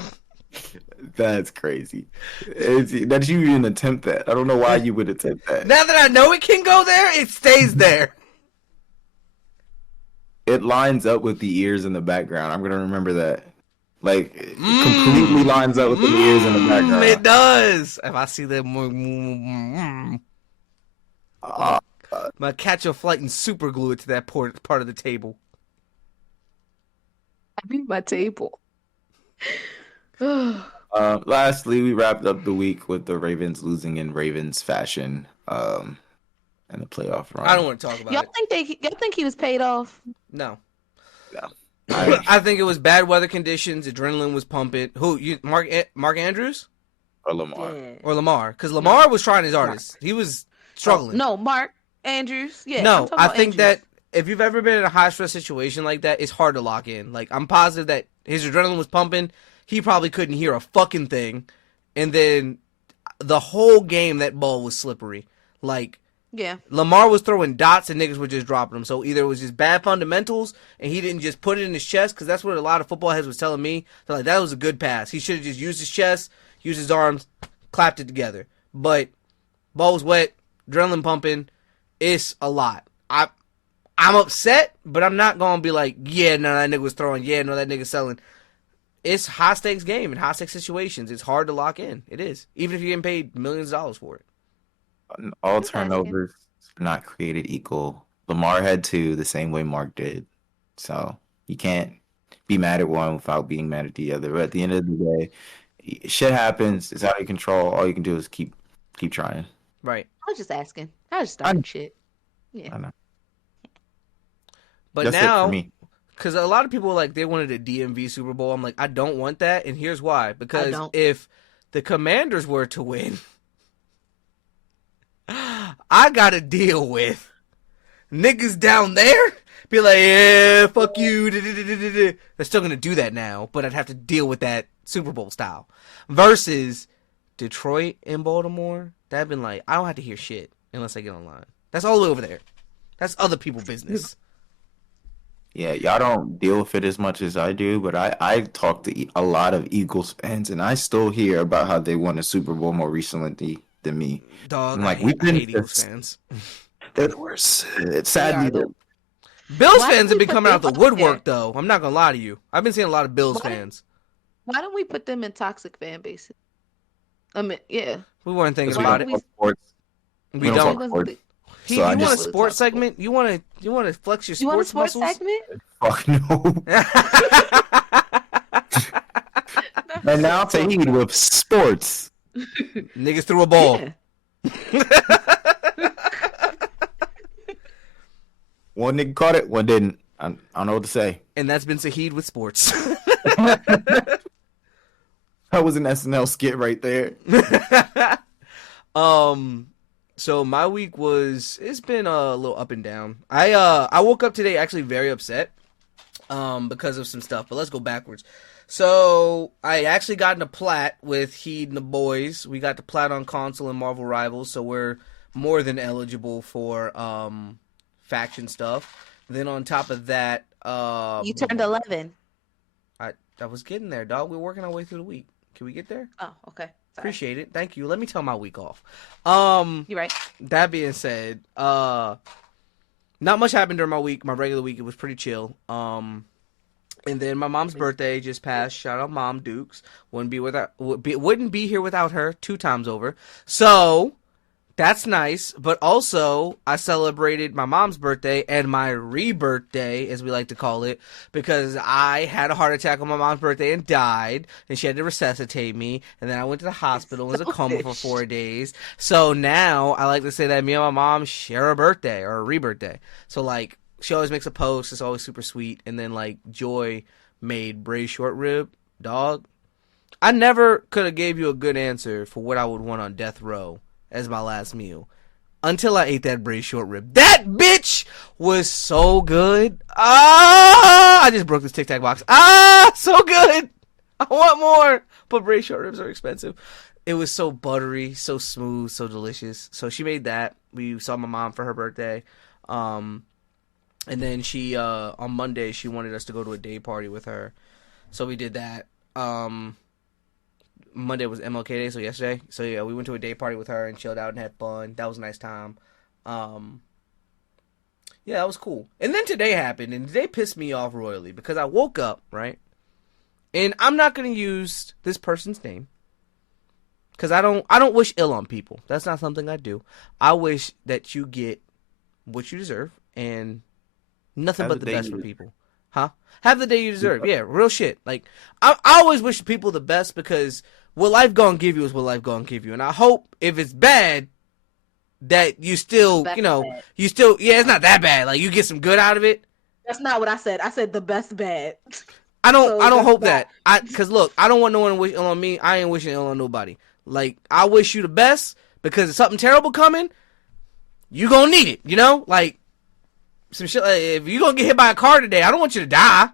That's crazy. That you even attempt that. I don't know why you would attempt that. Now that I know it can go there, it stays there. It lines up with the ears in the background. I'm gonna remember that. Like, it completely lines up with the ears in the background. It does. If I see them, I'm gonna catch a flight and super glue it to that part of the table. Leave my table. Lastly, we wrapped up the week with the Ravens losing in Ravens fashion. And the playoff run. I don't want to talk about Y'all it. y'all think he was paid off? No. Yeah. I think it was bad weather conditions. Adrenaline was pumping. Who? Mark Andrews? Or Lamar. Yeah. Or Lamar? Because Lamar was trying his hardest. He was struggling. No, Mark Andrews. Yeah. No, I think Andrews. that if you've ever been in a high stress situation like that, it's hard to lock in. Like, I'm positive that his adrenaline was pumping. He probably couldn't hear a fucking thing. And then the whole game, that ball was slippery. Like, yeah, Lamar was throwing dots and niggas were just dropping them. So either it was just bad fundamentals and he didn't just put it in his chest, because that's what a lot of football heads was telling me. They're like, that was a good pass. He should have just used his chest, used his arms, clapped it together. But ball was wet, adrenaline pumping. It's a lot. I'm upset, but I'm not going to be like, yeah, no, that nigga was throwing. Yeah, no, that nigga selling. It's high stakes game and high stakes situations. It's hard to lock in. It is. Even if you're getting paid millions of dollars for it. All turnovers not created equal. Lamar had 2 the same way Mark did. So you can't be mad at one without being mad at the other. But at the end of the day, shit happens. It's out of your control. All you can do is keep trying. Right. I was just asking. I was starting shit. Yeah. I know. But That's now, it for me. because a lot of people like they wanted a DMV Super Bowl. I'm like, I don't want that, and here's why. Because don't. if the Commanders were to win, I gotta deal with niggas down there. Be like, yeah, fuck you. They're still gonna do that now, but I'd have to deal with that Super Bowl style. Versus Detroit and Baltimore, that'd been like, I don't have to hear shit unless I get online. That's all the way over there. That's other people's business. Yeah, y'all don't deal with it as much as I do, but I talk to a lot of Eagles fans, and I still hear about how they won a Super Bowl more recently than me. Dog, I'm like, I hate Eagles fans. They're the worst. Sadly, Bills Why fans don't have we been put coming out the them up woodwork, there? though. I'm not gonna lie to you. I've been seeing a lot of Bills Why? fans. Why don't we put them in toxic fan bases? I mean, yeah. We weren't thinking we about don't it. talk sports. We don't don't. talk sports. He, So I you want a just- sports segment? You want to flex your You want a sports sports muscles? segment? Fuck no. And now to heed with sports. Niggas threw a ball. Yeah. One nigga caught it, one didn't. I don't know what to say. And that's been Saheed with sports. That was an SNL skit right there. So my week it's been a little up and down. I woke up today actually very upset because of some stuff, but let's go backwards. So I actually got in a plat with Heed and the boys. We got the plat on console and Marvel Rivals, so we're more than eligible for faction stuff. Then on top of that, You turned 11. I was getting there, dog. We're working our way through the week. Can we get there? Oh, okay. Sorry. Appreciate it. Thank you. Let me tell my week off. You're right. That being said, not much happened during my week. My regular week, it was pretty chill. And then my mom's birthday just passed. Shout out Mom Dukes. Wouldn't be here without her 2 times over. So that's nice. But also, I celebrated my mom's birthday and my rebirthday, as we like to call it, because I had a heart attack on my mom's birthday and died, and she had to resuscitate me. And then I went to the hospital and was in a coma for 4 days. So now I like to say that me and my mom share a birthday or a rebirthday. So like, she always makes a post. It's always super sweet. And then like Joy made braised short rib. Dog, I never could have gave you a good answer for what I would want on death row as my last meal until I ate that braised short rib. That bitch was so good. I just broke this Tic Tac box. So good. I want more. But braised short ribs are expensive. It was so buttery, so smooth, so delicious. So she made that. We saw my mom for her birthday. And then she, on Monday, she wanted us to go to a day party with her. So we did that. Monday was MLK Day, so yesterday. So yeah, we went to a day party with her and chilled out and had fun. That was a nice time. Yeah, that was cool. And then today happened, and today pissed me off royally because I woke up, right? And I'm not going to use this person's name because I don't wish ill on people. That's not something I do. I wish that you get what you deserve and nothing but the best for people. Huh? Have the day you deserve. Yeah, real shit. Like, I always wish people the best because what life gonna give you is what life gonna give you. And I hope if it's bad, that you still, That's you know, bad. you still, yeah, it's not that bad. Like, you get some good out of it. That's not what I said. I said the best bad. I don't So hope that's that. Cause look, I don't want no one to wish ill on me. I ain't wishing ill on nobody. Like, I wish you the best because if something terrible coming, you gonna need it, you know? Like, some shit, like, if you gonna get hit by a car today, I don't want you to die.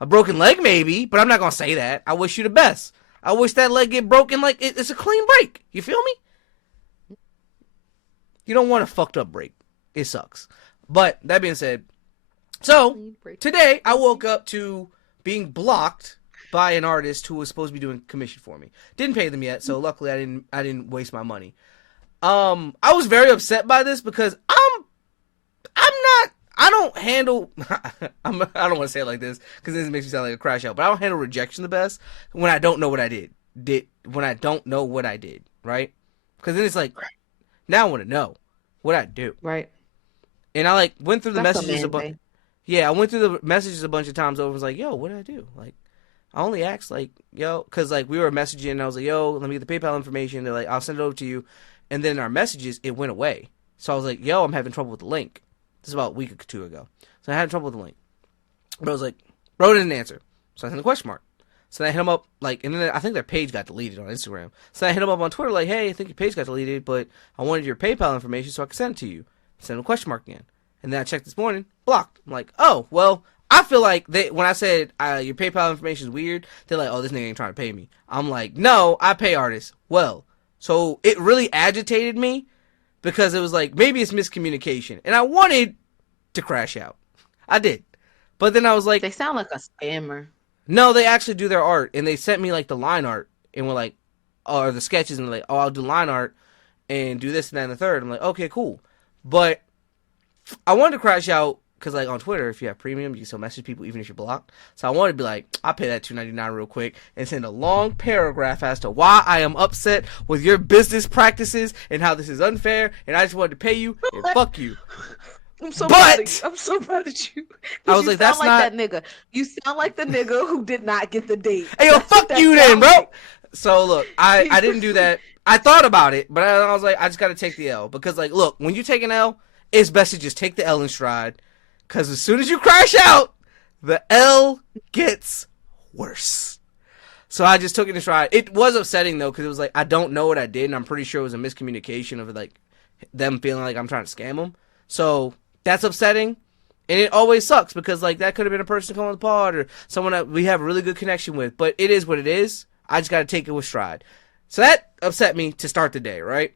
A broken leg maybe, but I'm not gonna say that. I wish you the best. I wish that leg get broken like it's a clean break. You feel me? You don't want a fucked up break. It sucks. But that being said, so today I woke up to being blocked by an artist who was supposed to be doing commission for me. Didn't pay them yet, so luckily I didn't waste my money. I was very upset by this because I don't handle I don't want to say it like this because this makes me sound like a crash out, but I don't handle rejection the best when I don't know what I did when I don't know what I did, right? Because then it's like, now I want to know what I do. Right. And I like went through the That's messages a bunch. Yeah, I went through the messages a bunch of times over. And was like, yo, what did I do? Like, I only asked like, yo, because like we were messaging. And I was like, yo, let me get the PayPal information. They're like, I'll send it over to you. And then in our messages, it went away. So I was like, yo, I'm having trouble with the link. This is about a week or two ago. So I had trouble with the link. But I was like, bro didn't answer. So I sent a question mark. So then I hit him up, like, and then I think their page got deleted on Instagram. So I hit him up on Twitter, like, hey, I think your page got deleted, but I wanted your PayPal information so I could send it to you. Send him a question mark again. And then I checked this morning, blocked. I'm like, oh, well, I feel like when I said your PayPal information is weird, they're like, oh, this nigga ain't trying to pay me. I'm like, no, I pay artists. Well, so it really agitated me because it was like, maybe it's miscommunication. And I wanted to crash out. I did. But then I was like, They sound like a scammer. no, they actually do their art. And they sent me like the line art and were like, or the sketches and like, oh, I'll do line art and do this and that and the third. I'm like, okay, cool. But I wanted to crash out because like on Twitter, if you have premium, you can still message people even if you're blocked. So I wanted to be like, I'll pay that $2.99 real quick and send a long paragraph as to why I am upset with your business practices and how this is unfair. And I just wanted to pay you and fuck you. I'm so But- proud of you. I'm so proud of you. I was You like, sound that's like not- that nigga. You sound like the nigga who did not get the date. Hey, yo, That's what fuck that you then, sounds bro. like. So look, I didn't do that. I thought about it, but I was like, I just got to take the L because like, look, when you take an L, it's best to just take the L in stride because as soon as you crash out, the L gets worse. So I just took it in stride. It was upsetting though because it was like I don't know what I did, and I'm pretty sure it was a miscommunication of like them feeling like I'm trying to scam them. So that's upsetting. And it always sucks because, like, that could have been a person coming on the pod or someone that we have a really good connection with. But it is what it is. I just got to take it with stride. So that upset me to start the day, right?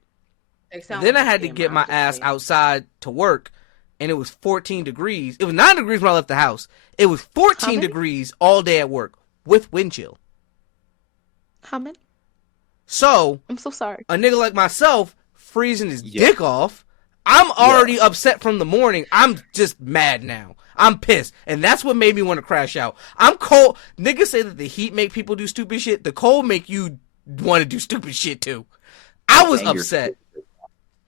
They sound Then like I a had to scammer, get my I'm just ass saying. outside to work, and it was 14 degrees. It was 9 degrees when I left the house. It was 14 many? degrees all day at work with wind chill. How many? So I'm so sorry. a nigga like myself freezing his Yeah. dick off, I'm already upset from the morning. I'm just mad now. I'm pissed. And that's what made me want to crash out. I'm cold. Niggas say that the heat make people do stupid shit. The cold make you want to do stupid shit too. I was Anger. upset.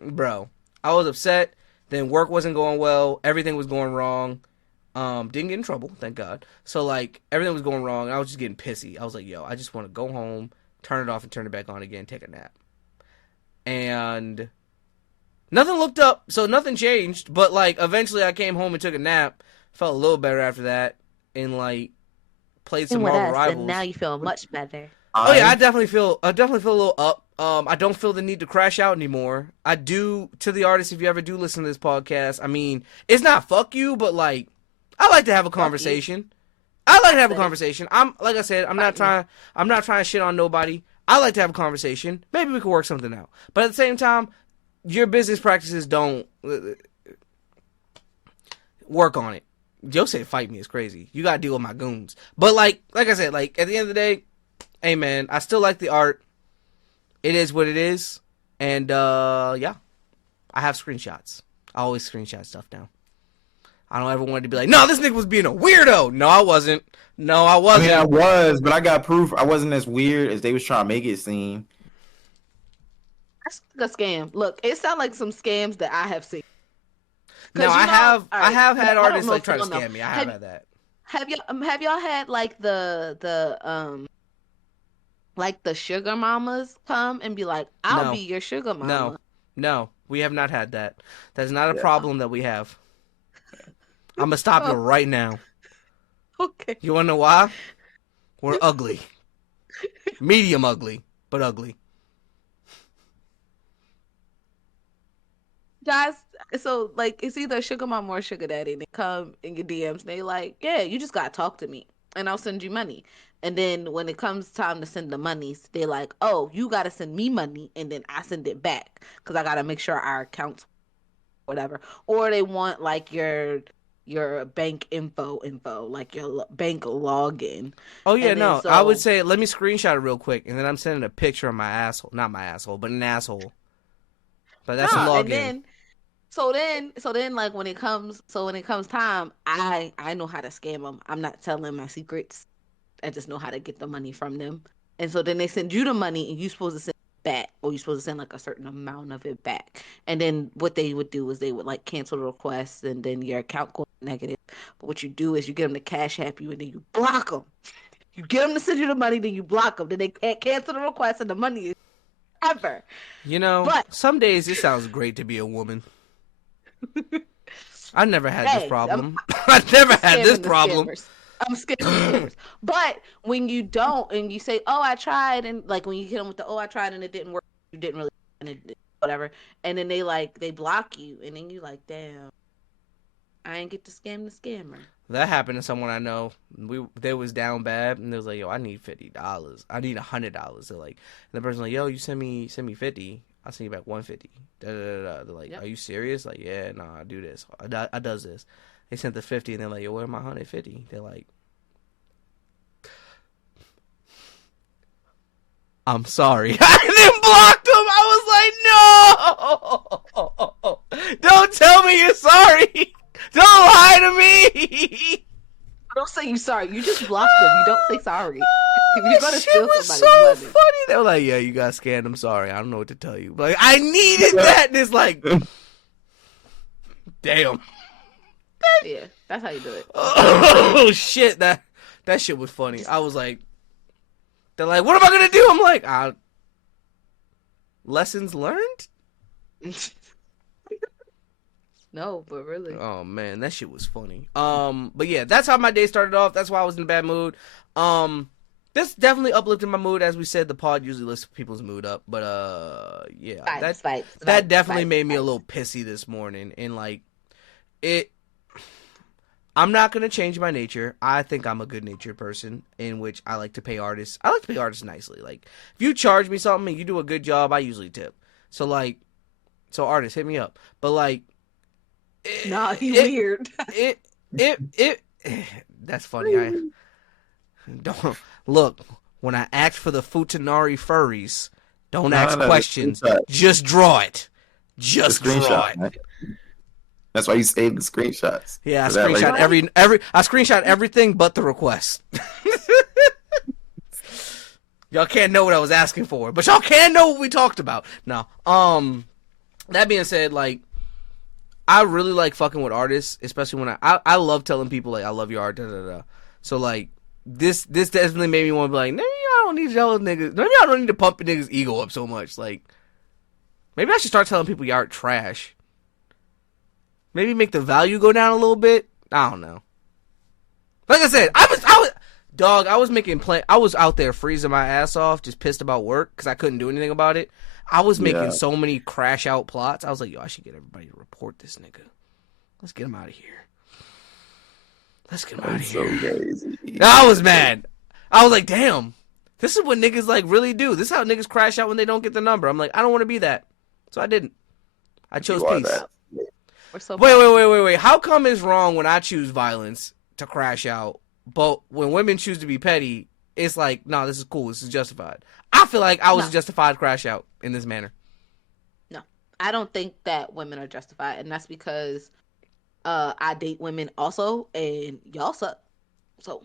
Bro. I was upset. Then work wasn't going well. Everything was going wrong. Didn't get in trouble, thank God. So like everything was going wrong. I was just getting pissy. I was like, yo, I just want to go home, turn it off and turn it back on again, take a nap. And nothing looked up, so nothing changed. But like, eventually, I came home and took a nap. Felt a little better after that, and like, played some And with Marvel us, Rivals. and now you feel much better. Oh yeah, I definitely feel a little up. I don't feel the need to crash out anymore. I do. To the artists, if you ever do listen to this podcast, I mean, it's not fuck you, but like, I like to have a conversation. I like to have a conversation. I'm like I said, I'm not trying to shit on nobody. I like to have a conversation. Maybe we could work something out. But at the same time, your business practices don't work on it. Joe said fight me is crazy. You gotta deal with my goons. But like I said, like at the end of the day, hey man, I still like the art. It is what it is. And yeah. I have screenshots. I always screenshot stuff now. I don't ever want to be like, no, this nigga was being a weirdo. No, I wasn't. No, I I wasn't. mean, I was, but I got proof I wasn't as weird as they was trying to make it seem. That's like a scam. Look, it sounds like some scams that I have seen. No, 'Cause, I you know, have all right, had I don't artists know like if try to you know. scam me. I have had that. Have y'all had like the sugar mamas come and be like, I'll No, be your sugar no, mama. no. We have not had that. That's not a Yeah. problem that we have. I'm gonna stop you Oh, right now. okay. You wanna know why? We're ugly. Medium ugly, but ugly. Guys, so like it's either sugar mama or sugar daddy. They come in your DMs and they like, yeah, you just gotta talk to me and I'll send you money. And then when it comes time to send the monies, they're like, oh, you gotta send me money and then I send it back because I gotta make sure our accounts whatever. Or they want like your bank info, like your bank login. Oh yeah, And then no. I would so say let me screenshot it real quick, and then I'm sending a picture of my asshole. Not my asshole, but an asshole. But that's a no, and login. then like when it comes time, I know how to scam them. I'm not telling my secrets. I just know how to get the money from them. And so then they send you the money and you're supposed to send it back, or you're supposed to send like a certain amount of it back. And then what they would do is they would like cancel the request and then your account goes negative. But what you do is you get them to cash app you and then you block them. You get them to send you the money, then you block them. Then they can't cancel the request and the money is ever. You know, But some days it sounds great to be a woman. I never had this hey, problem. I never had this scamming the problem. scammers. I'm scamming the scammers. But when you don't and you say, "Oh, I tried," and like when you hit them with the "Oh, I tried and it didn't work," you didn't really, and it, whatever, and then they block you, and then you like, damn, I ain't get to scam the scammer. That happened to someone I know. They was down bad, and they was like, "Yo, I need $50. I need $100." They're like, and the person like, "Yo, you send me 50. I'll send you back 150." Da, da, da, da. They're like, Yep. "Are you serious?" Like, "Yeah, nah, I do this. I does this." They sent the 50, and they're like, "Yo, where my 150?" They're like, "I'm sorry." I then blocked them. I was like, "No, don't tell me you're sorry. Don't lie to me." Don't say you sorry. You just block them. You don't say sorry. If you're That gonna shit steal was somebody's so money, funny. They were like, "Yeah, you got scammed. I'm sorry. I don't know what to tell you." But like, I needed that, and it's like, damn. yeah, that's how you do it. Oh shit, that shit was funny. I was like, they're like, "What am I gonna do?" I'm like, lessons learned. No, but really, Oh man, that shit was funny. But yeah, that's how my day started off. That's why I was in a bad mood. This definitely uplifted my mood. As we said, the pod usually lifts people's mood up. But yeah, that definitely made me a little pissy this morning. And like, I'm not gonna change my nature. I think I'm a good natured person in which I like to pay artists. I like to pay artists nicely. Like, if you charge me something and you do a good job, I usually tip. So like, artists, hit me up. But like, nah, he weird. That's funny. I don't look when I ask for the Futanari furries. Don't ask questions. Just draw it. Just draw it. Right? That's why you save the screenshots. Yeah, I screenshot everything but the request. Y'all can't know what I was asking for, but y'all can know what we talked about. No. That being said, like, I really like fucking with artists, especially when I love telling people like I love your art. Da, da, da. So like this definitely made me want to be like, maybe I don't need to tell niggas. Maybe I don't need to pump a niggas' ego up so much. Like, maybe I should start telling people your art trash. Maybe make the value go down a little bit. I don't know. Like I said, I was out there freezing my ass off, just pissed about work because I couldn't do anything about it. I was making so many crash out plots. I was like, yo, I should get everybody to report this nigga. Let's get him out of here. So crazy. I was mad. I was like, damn, this is what niggas like really do. This is how niggas crash out when they don't get the number. I'm like, I don't want to be that. So I didn't. I chose peace. Wait. How come it's wrong when I choose violence to crash out, but when women choose to be petty, it's like, no, this is cool. This is justified. I feel like I was justified to crash out in this manner. No, I don't think that women are justified, and that's because I date women also, and y'all suck. So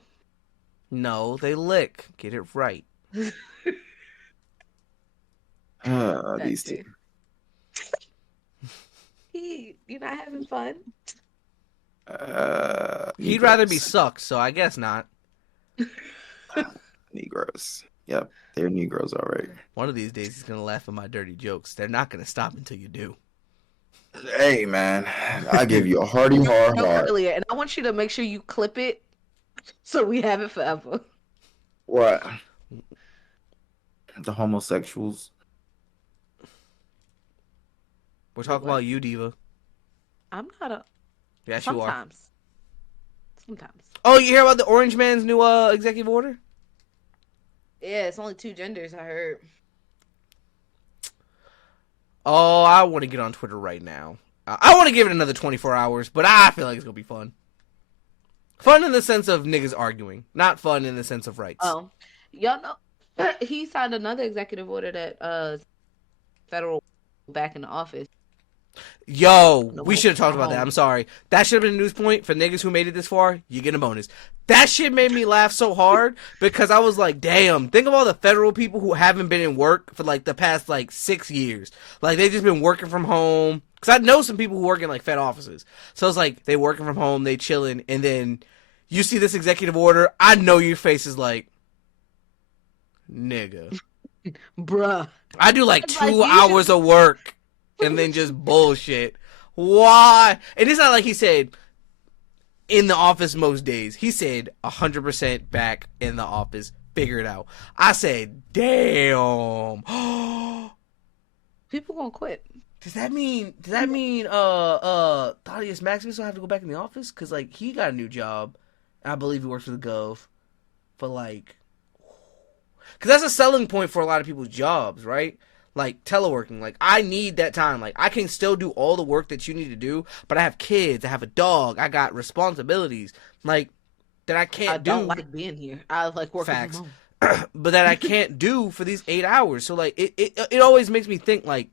no, they lick. Get it right. These two. You're not having fun. He'd rather be Negroes. sucked, so I guess not. Negroes. Yep, they're Negroes, all right. One of these days he's gonna laugh at my dirty jokes. They're not gonna stop until you do. Hey, man, I give you a hearty hard heart. Earlier, and I want you to make sure you clip it so we have it forever. What? The homosexuals. We're talking about you, Diva. I'm not a. Yes, you are. Sometimes. Oh, you hear about the Orange Man's new executive order? Yeah, it's only 2 genders, I heard. Oh, I want to get on Twitter right now. I want to give it another 24 hours, but I feel like it's going to be fun. Fun in the sense of niggas arguing, not fun in the sense of rights. Oh, y'all know he signed another executive order that federal back in the office. Yo, we should have talked about that. I'm sorry. That should have been a news point for niggas who made it this far. You get a bonus. That shit made me laugh so hard because I was like, damn, think of all the federal people who haven't been in work for like the past like 6 years. Like they just been working from home. Because I know some people who work in like Fed offices. So it's like they working from home, they chilling, and then you see this executive order. I know your face is like, nigga. Bruh. I do like 2 hours of work. And then just bullshit. Why? And it's not like he said in the office most days. He said 100% back in the office. Figure it out. I said, damn. People gonna quit. Does that mean Thaddeus Maximus will have to go back in the office? Cause like he got a new job. I believe he works for the Gov. For like, cause that's a selling point for a lot of people's jobs, right? Like teleworking, like I need that time. Like I can still do all the work that you need to do, but I have kids, I have a dog, I got responsibilities, like that I can't do. I don't like being here. I like working Facts. from home. But that I can't do for these 8 hours. So like it always makes me think like,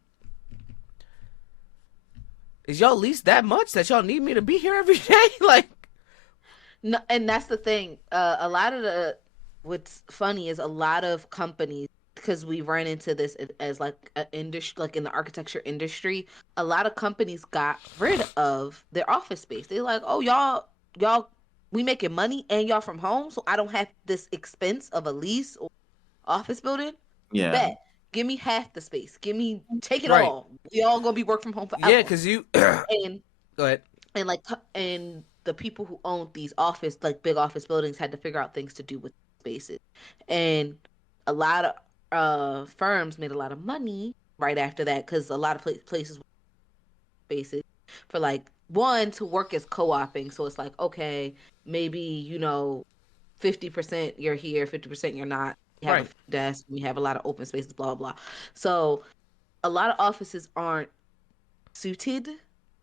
is y'all least that much that y'all need me to be here every day? Like, no, and that's the thing. What's funny is a lot of companies, because we ran into this as like an industry, like in the architecture industry, a lot of companies got rid of their office space. They're like, oh, y'all, we making money and y'all from home, so I don't have this expense of a lease or office building. Yeah. Bet. Give me half the space. Take it Right. all. We all gonna be working from home forever. yeah, because you and go ahead. and the people who owned these big office buildings had to figure out things to do with spaces, and a lot of firms made a lot of money right after that because a lot of places spaces for like one to work as co-oping. So it's like, okay, maybe 50% you're here, 50% you're not. We have Right. a desk, we have a lot of open spaces, blah blah blah. So a lot of offices aren't suited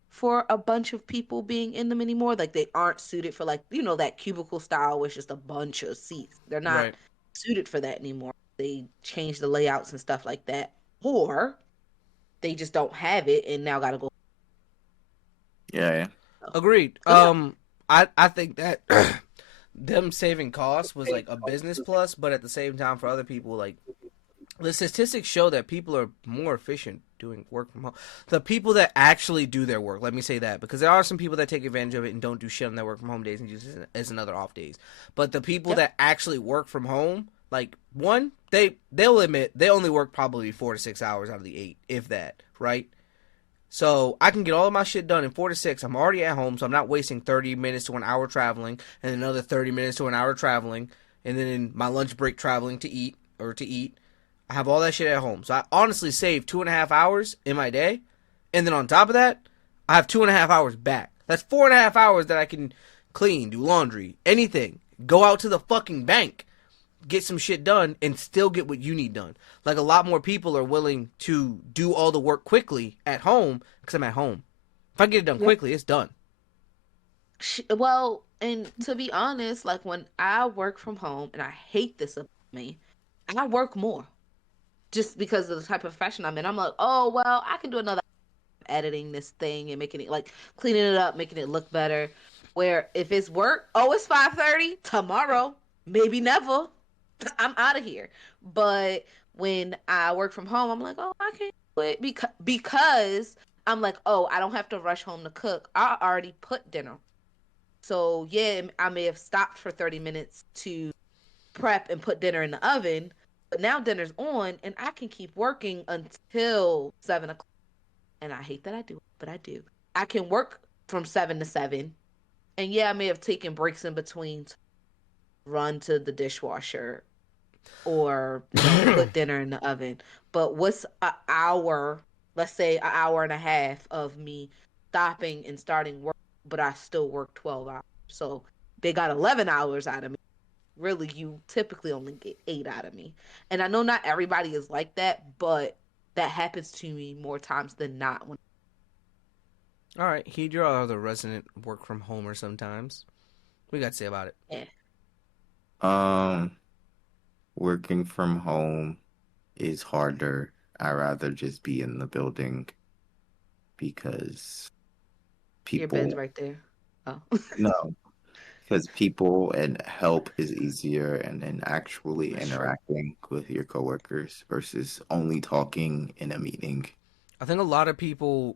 for a bunch of people being in them anymore. Like they aren't suited for like that cubicle style where it's just a bunch of seats. They're not Right. suited for that anymore. They change the layouts and stuff like that, or they just don't have it and now gotta go. Yeah. Agreed. Yeah. I think that them saving costs was like a business plus, but at the same time for other people, like the statistics show that people are more efficient doing work from home. The people that actually do their work, let me say that, because there are some people that take advantage of it and don't do shit on their work from home days and use it as another off days. But the people that actually work from home, like one, they'll admit they only work probably 4 to 6 hours out of the 8, if that, right? So I can get all of my shit done in 4 to 6. I'm already at home, so I'm not wasting 30 minutes to an hour traveling, and another 30 minutes to an hour traveling, and then in my lunch break traveling to eat. I have all that shit at home. So I honestly save 2.5 hours in my day, and then on top of that, I have 2.5 hours back. That's 4.5 hours that I can clean, do laundry, anything. Go out to the fucking bank, get some shit done, and still get what you need done. Like, a lot more people are willing to do all the work quickly at home because I'm at home. If I get it done quickly, it's done. Well, and to be honest, like when I work from home, and I hate this about me, I work more just because of the type of fashion I'm in. I'm like, oh, well, I can do another editing this thing and making it like cleaning it up, making it look better. Where if it's work, oh, it's 5:30 tomorrow, maybe never. I'm out of here. But when I work from home, I'm like, oh, I can't do it because I'm like, oh, I don't have to rush home to cook. I already put dinner So yeah, I may have stopped for 30 minutes to prep and put dinner in the oven, but now dinner's on and I can keep working until 7 o'clock. And I hate that I do it, but I do. I can work from 7 to 7. And yeah, I may have taken breaks in between to run to the dishwasher or, put dinner in the oven. But what's an hour, let's say an hour and a half of me stopping and starting work, but I still work 12 hours. So they got 11 hours out of me. Really, you typically only get 8 out of me. And I know not everybody is like that, but that happens to me more times than not. All right, Heed, you're our other resident work from homer sometimes. What you got to say about it? Yeah. Working from home is harder. I'd rather just be in the building because Your bed's people, right there. Oh. no, because people and help is easier and then actually That's true. interacting with your coworkers versus only talking in a meeting. I think a lot of people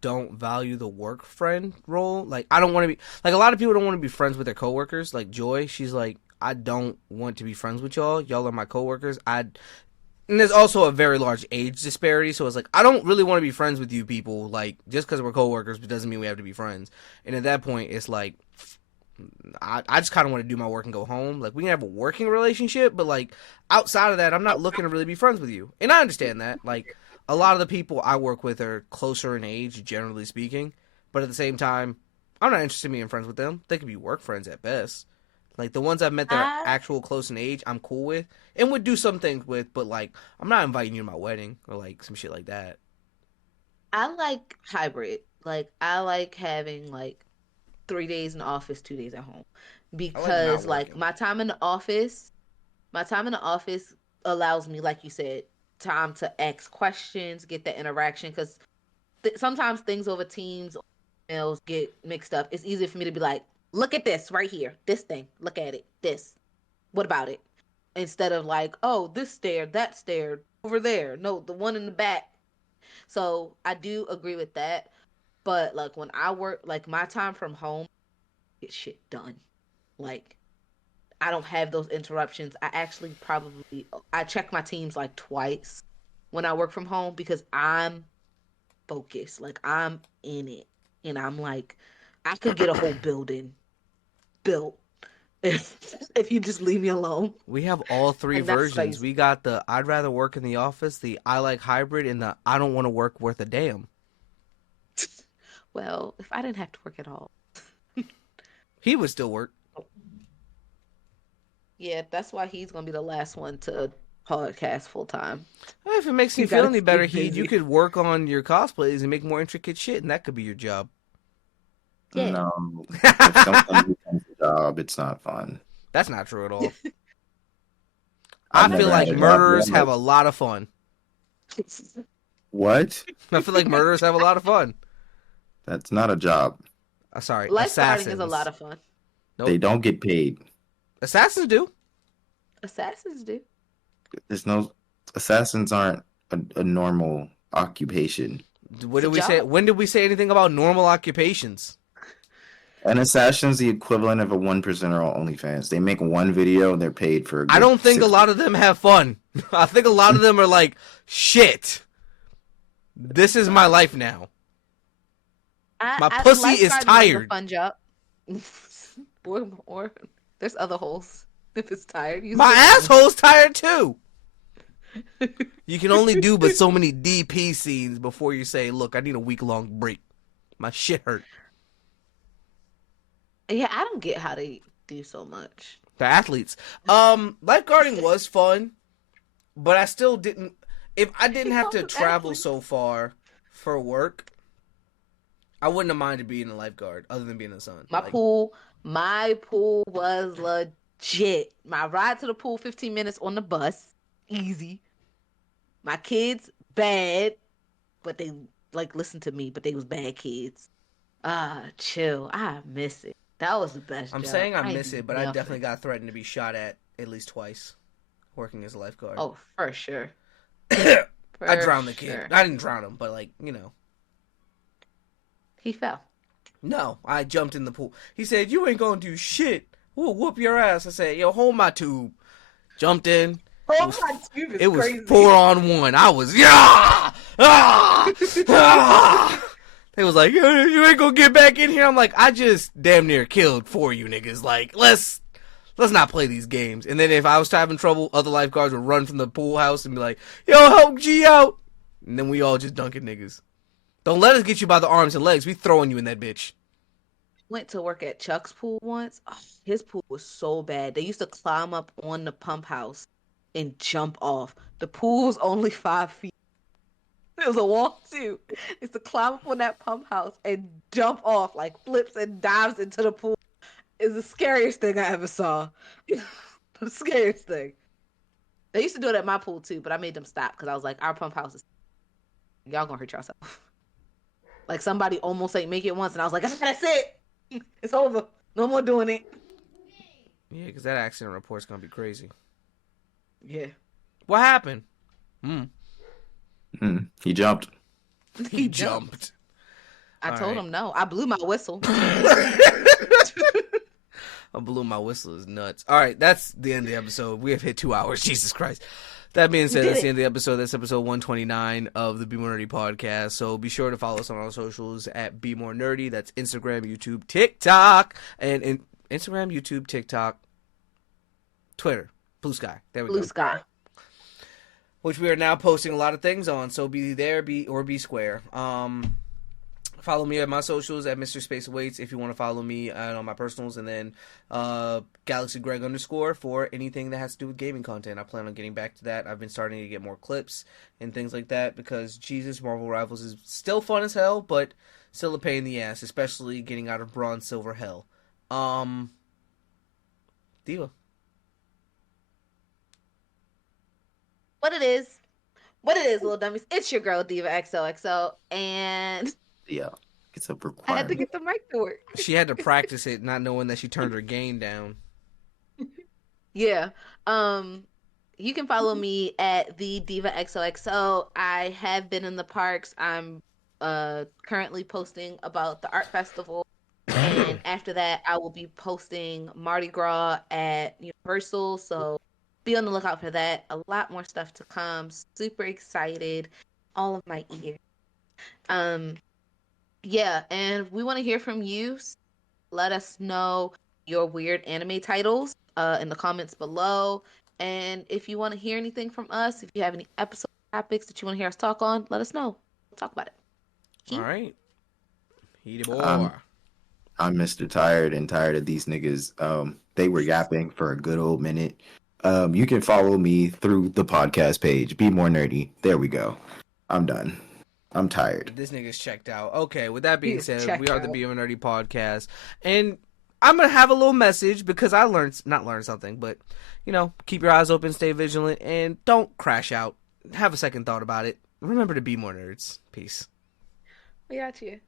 don't value the work friend role. Like, I don't want to be, like, a lot of people don't want to be friends with their coworkers. Like, Joy, she's like, I don't want to be friends with y'all. Y'all are my coworkers. And there's also a very large age disparity, so it's like, I don't really want to be friends with you people. Like, just because we're coworkers doesn't mean we have to be friends. And at that point, it's like, I just kind of want to do my work and go home. Like, we can have a working relationship, but, like, outside of that, I'm not looking to really be friends with you. And I understand that. Like, a lot of the people I work with are closer in age, generally speaking. But at the same time, I'm not interested in being friends with them. They could be work friends at best. Like, the ones I've met that are actual close in age, I'm cool with. And would do some things with, but, like, I'm not inviting you to my wedding or, like, some shit like that. I like hybrid. Like, I like having, like, 3 days in the office, 2 days at home. Because, like, working. my time in the office allows me, like you said, time to ask questions, get that interaction. Because sometimes things over Teams, emails get mixed up. It's easier for me to be like, look at this right here. This thing. Look at it. This. What about it? Instead of like, oh, this stair, that stair, over there. No, the one in the back. So I do agree with that. But like when I work, like my time from home, get shit done. Like I don't have those interruptions. I check my teams like twice when I work from home because I'm focused. Like I'm in it. And I'm like, I could get a whole building built if you just leave me alone. We have all three And that's versions. crazy. We got the I'd rather work in the office, the I like hybrid, and the I don't want to work worth a damn. Well, if I didn't have to work at all. He would still work. Yeah, that's why he's gonna be the last one to podcast full time. Well, if it makes you You feel gotta any stay better, Heed, busy. you could work on your cosplays and make more intricate shit, and that could be your job. Yeah. No, if someone becomes a job, it's not fun. That's not true at all. I've I feel never like had a job murderers where I'm have a lot of fun. What? I feel like murderers have a lot of fun. That's not a job. Sorry, Lifeguarding assassins. is a lot of fun. Nope. They don't get paid. Assassins do. Assassins do. There's no assassins aren't a normal occupation. What It's did a we say? job. When did we say anything about normal occupations? An assassin's the equivalent of a 1%er on OnlyFans. They make one video and they're paid for. I don't think a lot of them have fun. I think a lot of them are like, shit. This is my life now. My pussy is lifeguarding tired. a fun job. or there's other holes. If it's tired, use My it. asshole's tired too. You can only do but so many DP scenes before you say, look, I need a week-long break. My shit hurt. Yeah, I don't get how they do so much. The athletes. Lifeguarding was fun, but I still didn't. If I didn't have to travel so far for work, I wouldn't have minded being a lifeguard other than being in the sun. My pool was legit. My ride to the pool, 15 minutes on the bus, easy. My kids, bad, but they like listen to me, but they was bad kids. Chill. I miss it. That was the best I'm job. saying I ain't miss do it, but I nothing. definitely got threatened to be shot at least twice working as a lifeguard. Oh, for sure. I drowned the kid. sure. I didn't drown him, but like, you know. He fell. No, I jumped in the pool. He said, "You ain't gonna do shit. We'll whoop your ass." I said, "Yo, hold my tube." Jumped in. Oh my tube is It was crazy. 4-on-1. I was They was like, "You ain't gonna get back in here." I'm like, I just damn near killed 4 you niggas. Like, let's not play these games. And then if I was having trouble, other lifeguards would run from the pool house and be like, "Yo, help G out." And then we all just dunking niggas. Don't let us get you by the arms and legs. We throwing you in that bitch. Went to work at Chuck's pool once. Oh, his pool was so bad. They used to climb up on the pump house and jump off. The pool was only 5 feet. It was a wall too. They used to climb up on that pump house and jump off, like flips and dives into the pool. It's the scariest thing I ever saw. The scariest thing. They used to do it at my pool too, but I made them stop because I was like, our pump house is, y'all gonna hurt yourself. Like somebody almost ain't make it once, and I was like, that's it. It's over. No more doing it. Yeah, because that accident report's gonna be crazy. Yeah. What happened? He jumped. He jumped. I All told right. him no. I blew my whistle. I blew my whistle is nuts. All right, that's the end of the episode. We have hit 2 hours. Jesus Christ. That being said, that's the end of the episode. That's episode 129 of the Be More Nerdy podcast. So be sure to follow us on our socials at Be More Nerdy. That's Instagram, YouTube, TikTok, and Instagram, YouTube, TikTok, Twitter, Blue Sky. There we go. Blue Sky. Which we are now posting a lot of things on. So be there, be square. Follow me at my socials at Mr. Space Awaits if you want to follow me on my personals, and then Galaxy Greg _ for anything that has to do with gaming content. I plan on getting back to that. I've been starting to get more clips and things like that because Jesus, Marvel Rivals is still fun as hell, but still a pain in the ass, especially getting out of bronze, silver hell. Diva. What it is, little dummies. It's your girl, Diva XOXO, and Yeah, it's a I had to requirement. get the mic to work. She had to practice it, not knowing that she turned her gain down. Yeah. You can follow me at the Diva XOXO. I have been in the parks. I'm currently posting about the art festival. And after that, I will be posting Mardi Gras at Universal. So be on the lookout for that. A lot more stuff to come. Super excited. All of my ears. Yeah, and we want to hear from you. Let us know your weird anime titles in the comments below. And if you want to hear anything from us, if you have any episode topics that you want to hear us talk on, let us know. We'll talk about it. All right. He the boy. I'm Mr. Tired and tired of these niggas. They were yapping for a good old minute. You can follow me through the podcast page. Be More Nerdy. There we go. I'm done. I'm tired. This nigga's checked out. Okay, with that being He's said, checked we are the out. Be More Nerdy podcast. And I'm going to have a little message because I not learned something, but, keep your eyes open, stay vigilant, and don't crash out. Have a second thought about it. Remember to be more nerds. Peace. We got you.